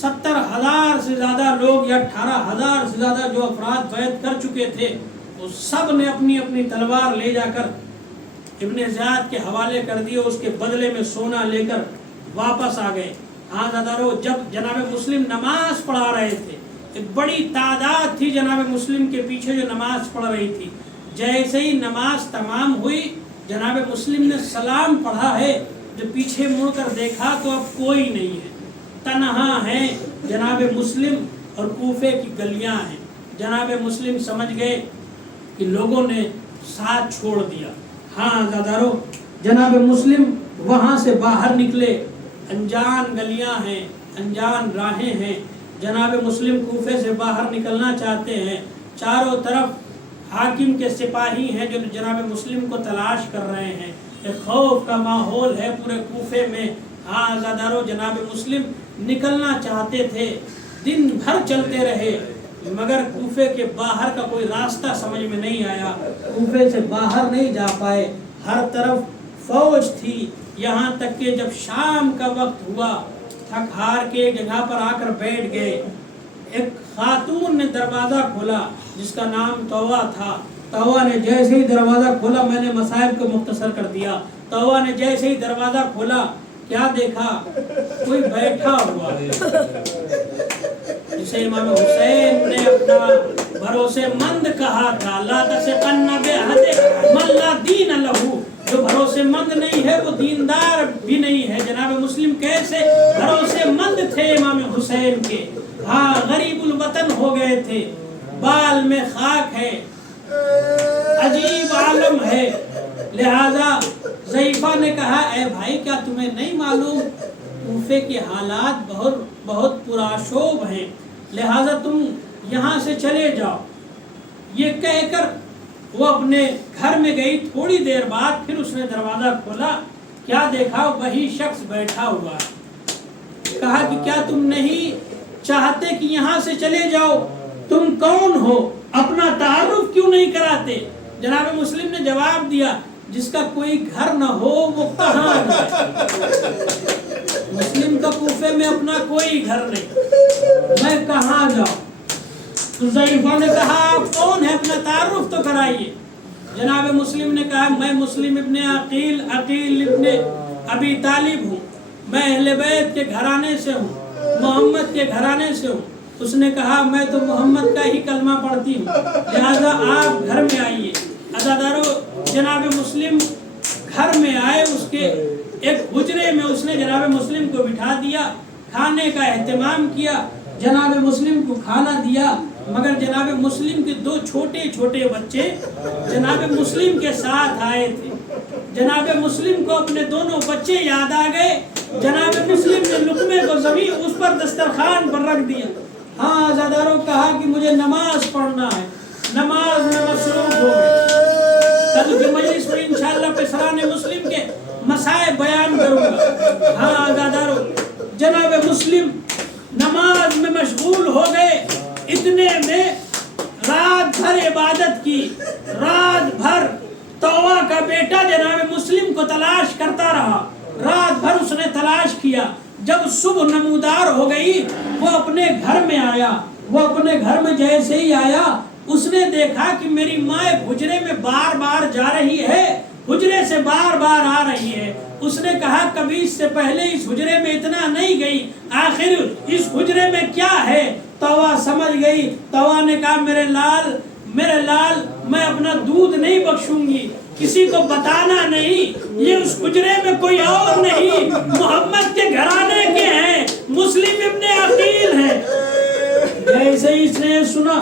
70,000 سے زیادہ لوگ یا 18,000 سے زیادہ جو افراد بیعت کر چکے تھے، وہ سب نے اپنی اپنی تلوار لے جا کر ابن زیاد کے حوالے کر دیے، اس کے بدلے میں سونا لے کر واپس آ گئے۔ ہاں دادارو جب جناب مسلم نماز پڑھا رہے تھے، ایک بڑی تعداد تھی جناب مسلم کے پیچھے جو نماز پڑھ رہی تھی، جیسے ہی نماز تمام ہوئی جناب مسلم نے سلام پڑھا ہے، جو پیچھے مڑ کر دیکھا تو اب کوئی نہیں ہے، تنہا ہیں جناب مسلم اور کوفے کی گلیاں ہیں۔ جناب مسلم سمجھ گئے کہ لوگوں نے ساتھ چھوڑ دیا۔ ہاں دادارو جناب مسلم وہاں سے باہر نکلے، انجان گلیاں ہیں، انجان راہیں ہیں، جناب مسلم کوفے سے باہر نکلنا چاہتے ہیں، چاروں طرف حاکم کے سپاہی ہیں جو جناب مسلم کو تلاش کر رہے ہیں، ایک خوف کا ماحول ہے پورے کوفے میں۔ ہاں عزادارو جناب مسلم نکلنا چاہتے تھے، دن بھر چلتے رہے، مگر کوفے کے باہر کا کوئی راستہ سمجھ میں نہیں آیا، کوفے سے باہر نہیں جا پائے، ہر طرف فوج تھی، یہاں تک کہ جب شام کا وقت ہوا تھک ہار کے ایک جگہ پر آ کر بیٹھ گئے۔ ایک خاتون نے دروازہ کھولا جس کا نام توہ تھا، توہ نے جیسے ہی دروازہ کھولا، میں نے مصائب کو مختصر کر دیا، توہ نے جیسے ہی دروازہ کھولا کیا دیکھا؟ کوئی بیٹھا ہوا، جسے امام حسین نے اپنا بھروسے مند کہا تھا، لا تثقن بأحد من لا دین لہ، جو بھروسے مند نہیں ہے وہ دیندار بھی نہیں ہے۔ جناب مسلم کیسے بھروسے مند تھے امام حسین کے، ہاں غریب الوطن ہو گئے تھے، بال میں خاک ہے، عجیب عالم ہے۔ لہذا ضعیفہ نے کہا اے بھائی کیا تمہیں نہیں معلوم کوفے کے حالات بہت پرآشوب ہیں، لہذا تم یہاں سے چلے جاؤ۔ یہ کہہ کر وہ اپنے گھر میں گئی، تھوڑی دیر بعد پھر اس نے دروازہ کھولا، کیا دیکھا؟ وہی شخص بیٹھا ہوا۔ کہا کہ کیا تم نہیں چاہتے کہ یہاں سے چلے جاؤ؟ تم کون ہو؟ اپنا تعارف کیوں نہیں کراتے؟ جناب مسلم نے جواب دیا جس کا کوئی گھر نہ ہو وہ کہاں ہے؟ مسلم کا کوفے میں اپنا کوئی گھر نہیں، میں کہاں جاؤں؟ تو ضعیفہ نے کہا آپ کون ہیں؟ اپنا تعارف تو کرائیے۔ جناب مسلم نے کہا میں مسلم ابن عقیل ابن ابی طالب ہوں، میں اہل بیت کے گھرانے سے ہوں، محمد کے گھرانے سے ہوں۔ اس نے کہا میں تو محمد کا ہی کلمہ پڑھتی ہوں، لہذا آپ گھر میں آئیے۔ عزادارو، جناب مسلم گھر میں آئے، اس کے ایک حجرے میں اس نے جناب مسلم کو بٹھا دیا، کھانے کا اہتمام کیا، جناب مسلم کو کھانا دیا، مگر جناب مسلم کے دو چھوٹے چھوٹے بچے جناب مسلم کے ساتھ آئے تھے۔ جناب مسلم کو اپنے دونوں بچے یاد آ گئے۔ جناب مسلم نے لقمے کو زمین اس پر دسترخوان پر رکھ دیا۔ ہاں عزاداروں، کہا کہ مجھے نماز پڑھنا ہے، نماز میں مصروف ہو گئے۔ کل کی مجلس میں انشاءاللہ پسران مسلم کے مسائل بیان کروں گا۔ ہاں عزاداروں، جناب مسلم نماز میں مشغول ہو گئے، اتنے میں رات بھر عبادت کی، رات بھر توبہ کا بیٹا جناب مسلم کو تلاش کرتا رہا، رات بھر اس نے تلاش کیا۔ جب صبح نمودار ہو گئی، وہ اپنے گھر میں آیا۔ وہ اپنے گھر میں جیسے ہی آیا، اس نے دیکھا کہ میری ماں ایک حجرے میں بار بار جا رہی ہے، حجرے سے بار بار آ رہی ہے۔ اس نے کہا کبھی اس سے پہلے اس حجرے میں اتنا نہیں گئی، آخر اس حجرے میں کیا ہے؟ توبہ سمجھ گئی۔ توبہ نے کہا میرے لال میں اپنا دودھ نہیں بخشوں گی، کسی کو بتانا نہیں، یہ اس حجرے میں کوئی اور نہیں، محمد کے گھرانے کے ہیں، مسلم ابن عقیل ہیں۔ جیسے ہی اس نے سنا،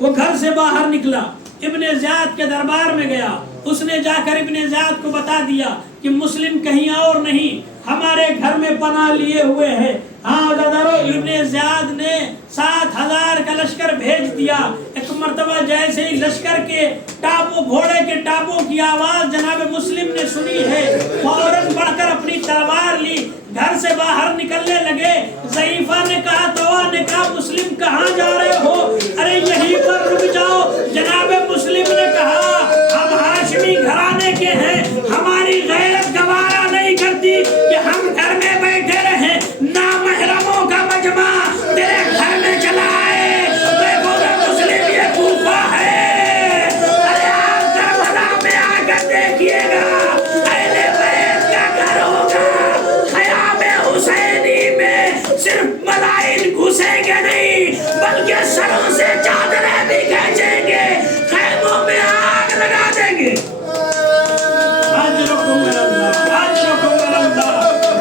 وہ گھر سے باہر نکلا، ابن زیاد کے دربار میں گیا۔ اس نے جا کر ابن زیاد کو بتا دیا کہ مسلم کہیں اور نہیں، ہمارے گھر میں پناہ لیے ہوئے ہیں۔ ہاں عزادارو، ابن زیاد نے 7,000 کا لشکر بھیج دیا۔ ایک مرتبہ جیسے ہی لشکر کے ٹاپوں، گھوڑے کے ٹاپوں کی آواز جناب مسلم نے سنی ہے، فوراً بڑھ کر اپنی تلوار لی، گھر سے باہر نکلنے لگے۔ ضعیفہ نے کہا، توبہ نے کہا مسلم کہاں جا رہے ہو؟ ارے یہیں پر رک جاؤ۔ جناب مسلم نے کہا ہم ہاشمی گھرانے کے ہیں، ہماری غیرت گوارا نہیں کرتی کہ ہم گھر میں بیٹھے رہیں، نامحرموں کا مجمع تیرے گھر میں چلا آئے۔ دیکھو گے مسلم یہ کوفہ ہے، ارے آپ کربلا میں آ کر دیکھیے گا، اہل بیت کا گھر ہوگا۔ خیام حسینی میں صرف ملائن گھسیں گے نہیں، بلکہ سروں سے چادریں بھی کھینچیں گے، خیموں میں آگ لگا دیں گے۔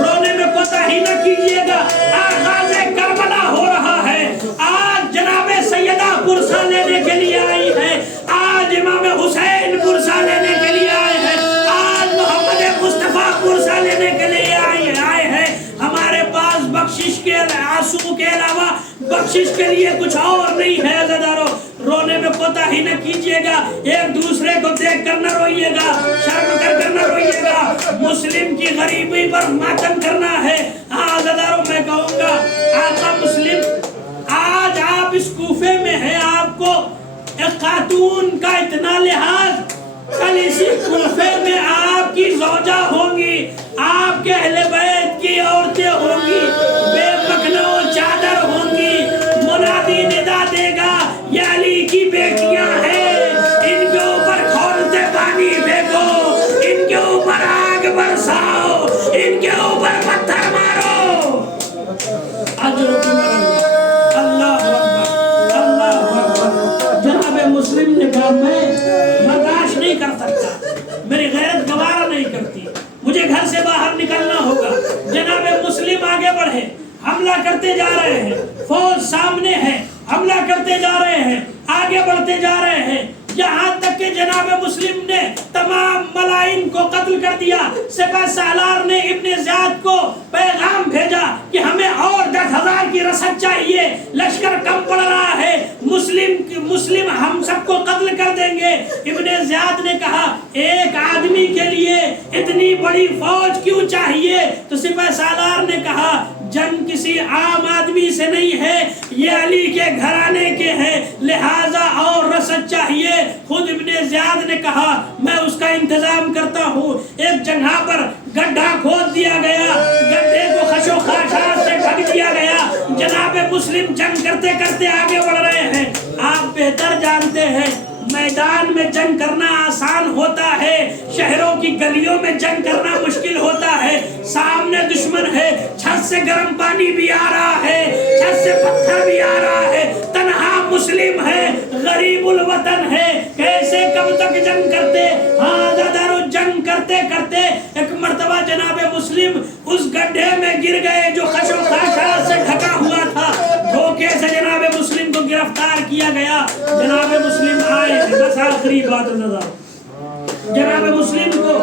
رونے میں کوتاہی نہ کیجیے گا، آغاز کربلا ہو رہا ہے۔ آج جناب سیدہ پرسہ لینے کے لیے آئی ہے، آج امام حسین پرسہ لینے کے لیے آئے ہیں، آج محمد مصطفیٰ پرسہ لینے کے لیے آئے ہیں۔ ہمارے پاس بخشش کے آنسو کے علاوہ بخشش کے لیے کچھ اور نہیں ہے۔ عزادارو، رونے میں کوتاہی نہ کیجیے گا، ایک دوسرے کو دیکھ کر نہ روئیے گا، شرم کر کر نہ روئیے گا، مسلم کی غریبی پر ماتم کرنا ہے۔ ہاں عزادارو، میں کہوں گا آقا مسلم آج آپ اس کوفے میں ہیں، آپ کو ایک خاتون کا اتنا لحاظ، کل اسی کوفے میں آپ کی زوجہ ہوں گی، آپ کے اہل بیت کی عورتیں ہوں گی، بے مکھنوں چادر ہوں گی، منادی ندا دے گا یہ علی کی بیٹیاں ہیں، ان کے اوپر کھولتے پانی پھینکو، ان کے اوپر آگ برساؤ، ان کے اوپر پتھر مارو۔ اجرکم اللہ اکبر، اللہ اکبر۔ جناب مسلم نے کہا میں برداشت نہیں کر سکتا، میری غیرت گوارا نہیں کرتی، مجھے گھر سے باہر نکلنا ہوگا۔ جناب مسلم آگے بڑھے، حملہ کرتے جا رہے ہیں، فوج سامنے ہے، حملہ کرتے جا رہے ہیں، آگے بڑھتے جا رہے ہیں، یہاں تک کہ جناب مسلم نے تمام ملائن کو قتل کر دیا۔ سپہ سالار نے ابن زیاد کو پیغام بھیجا کہ ہمیں اور 10,000 کی رسد چاہیے، لشکر کم پڑ رہا ہے، مسلم ہم سب کو قتل کر دیں گے۔ ابن زیاد نے کہا ایک آدمی کے لیے اتنی بڑی فوج کیوں چاہیے؟ تو سپہ سالار نے کہا جنگ کسی عام آدمی سے نہیں ہے، یہ علی کے گھرانے کے ہیں، لہٰذا اور رسد چاہیے۔ خود ابن زیاد نے کہا میں اس کا انتظام کرتا ہوں۔ ایک جگہ پر گڈھا کھود دیا گیا، گڈھے کو خشو خاشاک سے ڈھک دیا گیا۔ جناب مسلم جنگ کرتے کرتے آگے بڑھ رہے ہیں۔ آپ بہتر جانتے ہیں میدان میں جنگ کرنا آسان ہوتا ہے، شہروں کی گلیوں میں جنگ کرنا مشکل ہوتا ہے۔ سامنے دشمن ہے، 6 سے گرم پانی بھی آ رہا ہے، چھت سے پتھر بھی آ رہا ہے، تنہا مسلم ہے، غریب الوطن ہے، کیسے کب تک جنگ کرتے؟ ہاں دادارو جنگ کرتے کرتے ایک مرتبہ جناب مسلم اس گڈھے میں گر گئے جو خش و خاشاک سے ڈھکا ہوا تھا، دھوکے سے جناب مسلم کو گرفتار کیا گیا، جناب مسلم آئے، بس آخری بات جناب مسلم کو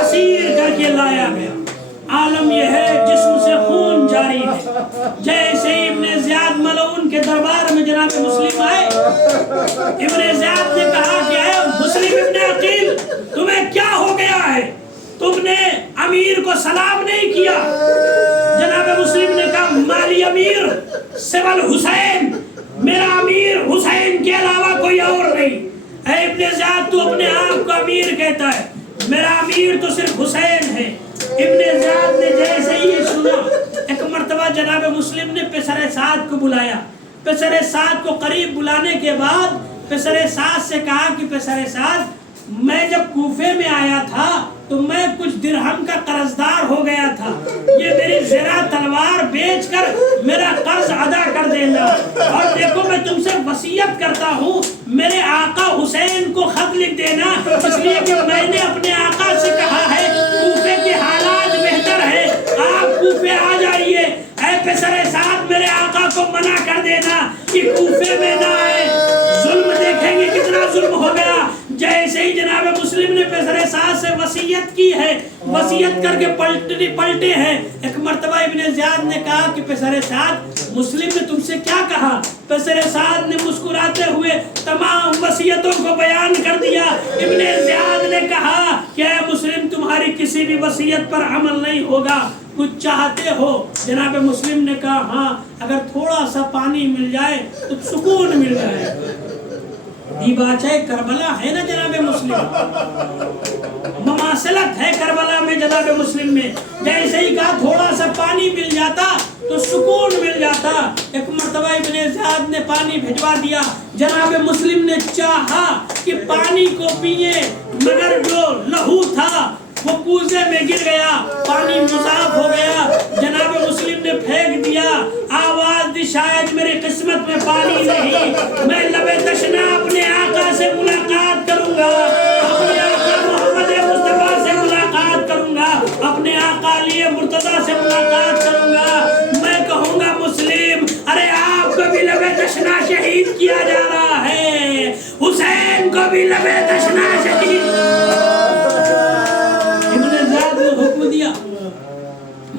اسیر کر کے لایا گیا۔ عالم یہ ہے جسم سے خون جاری ہے۔ جیسے ہی ابن زیاد ملعون کے دربار میں جناب مسلم آئے، ابن زیاد نے کہا کہ اے مسلم ابن عقیل، تمہیں کیا ہو گیا ہے؟ تم نے امیر کو سلام نہیں کیا۔ جناب مسلم نے کہا مالی امیر سوال حسین، میرا امیر حسین کے علاوہ کوئی اور نہیں۔ اے ابن زیاد تو اپنے آپ کو امیر کہتا ہے، میرا امیر تو صرف حسین ہے۔ ابن زیاد نے جیسے ہی یہ سنا، ایک مرتبہ جناب مسلم نے پسر سعد کو بلایا، پسر سعد کو قریب بلانے کے بعد پسر سعد سے کہا کہ پسر سعد، میں جب کوفے میں آیا تھا تو میں کچھ درہم کا قرضدار ہو گیا تھا، یہ میری زرہ تلوار بیچ کر میرا قرض ادا کر دینا، اور دیکھو میں تم سے وصیت کرتا ہوں میرے آقا حسین کو خط لکھ دینا، اس لیے کہ میں نے اپنے آقا سے کہا ہے کوفے کے حالات بہتر ہے، آپ کوفے آ جائیے۔ اے پسر سعد میرے آقا کو منع کر دینا کہ کوفے میں نہ آئے، ظلم دیکھیں گے کتنا ظلم ہو گیا۔ جیسے ہی جناب مسلم نے پسر سعد سے وصیت کی ہے، وصیت کر کے پلٹے ہیں، ایک مرتبہ ابن زیاد نے کہا کہ پسر سعد مسلم نے تم سے کیا کہا؟ پسر سعد نے مسکراتے ہوئے تمام وصیتوں کو بیان کر دیا۔ ابن زیاد نے کہا کہ اے مسلم تمہاری کسی بھی وصیت پر عمل نہیں ہوگا، کچھ چاہتے ہو؟ جناب مسلم نے کہا ہاں، اگر تھوڑا سا پانی مل جائے تو سکون مل جائے۔ دیباچہ کربلا ہے نا جناب مسلم، مماثلت ہے کربلا میں جناب مسلم میں، جیسے ہی کہا تھوڑا سا پانی مل جاتا تو سکون مل جاتا۔ ایک مرتبہ ابن زیاد نے پانی بھجوا دیا، جناب مسلم نے چاہا کہ پانی کو پیئے، مگر جو لہو تھا وہ کوزے میں گر گیا، پانی مذاب ہو گیا، جناب مسلم نے پھینک دیا، آواز دی شاید میری قسمت میں پانی نہیں، میں لب تشنا اپنے آقا سے ملاقات کروں گا، اپنے آقا محمد مصطفیٰ سے ملاقات کروں گا، اپنے آقا علی مرتضیٰ سے ملاقات کروں گا، میں کہوں گا مسلم ارے آپ کو بھی لب تشنا شہید کیا جا رہا ہے، حسین کو بھی لب تشنا شہید۔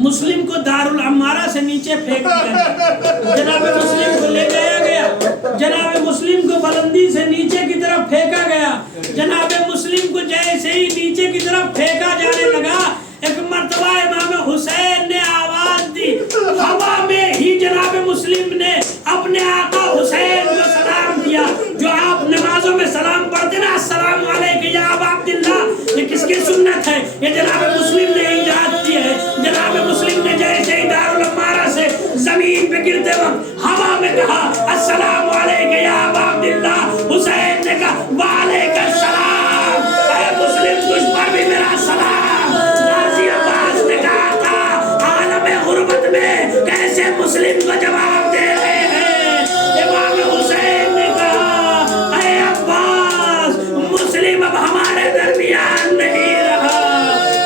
مسلم کو دارالعمارہ سے نیچے پھینک دیا، جناب مسلم کو لے جایا گیا، جناب مسلم کو بلندی سے نیچے کی طرف پھینکا گیا، جناب مسلم کو جیسے ہی نیچے کی طرف پھینکا جانے لگا، ایک مرتبہ امام حسین نے آواز دی، ہوا میں ہی جناب مسلم نے اپنے آقا حسین کو سلام دیا، جو آپ نمازوں میں سلام پڑھتے نا السلام علیکم یا ابا عبداللہ، یہ کس کی سنت ہے؟ یہ جناب مسلم نے ایجاد کی ہے۔ جناب مسلم نے جیسے ہی دارالعمارہ سے زمین پہ گرتے وقت ہوا میں کہا السلام علیکم یا ابا عبداللہ، حسین نے کہا وعلیکم السلام، اے مسلم تجھ پر بھی میرا سلام۔ غازی عباس نے کہا تھا عالم غربت میں کیسے مسلم کو جواب دے رہے ہیں؟ امام حسین نے کہا اے عباس، مسلم اب ہمارے درمیان نہیں رہا،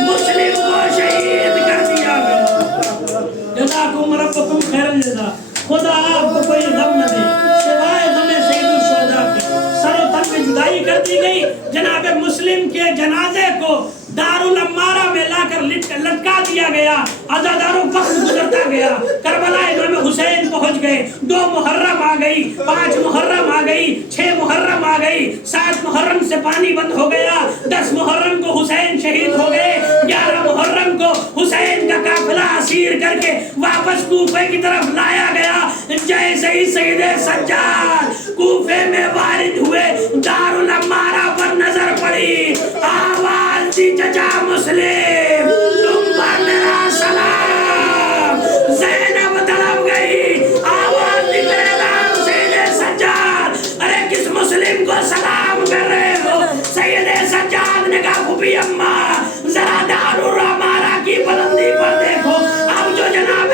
مسلم کو شہید کر دیا گیا۔ جزاکم ربکم خیر الجزا، خدا آپ کو کوئی غم نہ دے سوائے غم سید الشہداء کے۔ سر و تن میں جدائی کر دی گئی، جناب مسلم کے جنازے کو دارالعمارہ میں لا کر لٹکا دیا گیا، عزاداروں وقت گزرتا گیا، کربلا امام حسین پہنچ گئے، 2 محرم آ گئی، 5 محرم آ گئی، 6 محرم آ گئی، 7 محرم سے پانی بند ہو گیا، 10 محرم کو حسین شہید ہو گئے، 11 محرم کو حسین کا قافلہ اسیر کر کے واپس کوفے کی طرف لایا گیا۔ جیسے ہی سید سجاد کوفے میں وارد ہوئے، دارالعمارہ پر نظر پڑی، آواز دی چچا مسلم تم پر میرا سلام، زینب طلب گئی، آواز دی میرے نام سید سجاد، ارے کس مسلم کو سلام کر رہے ہو؟ سید سجاد نے کہا پھوپھی اماں ذرا دارالعمارہ کی بلندی پر دیکھو، اب جو جناب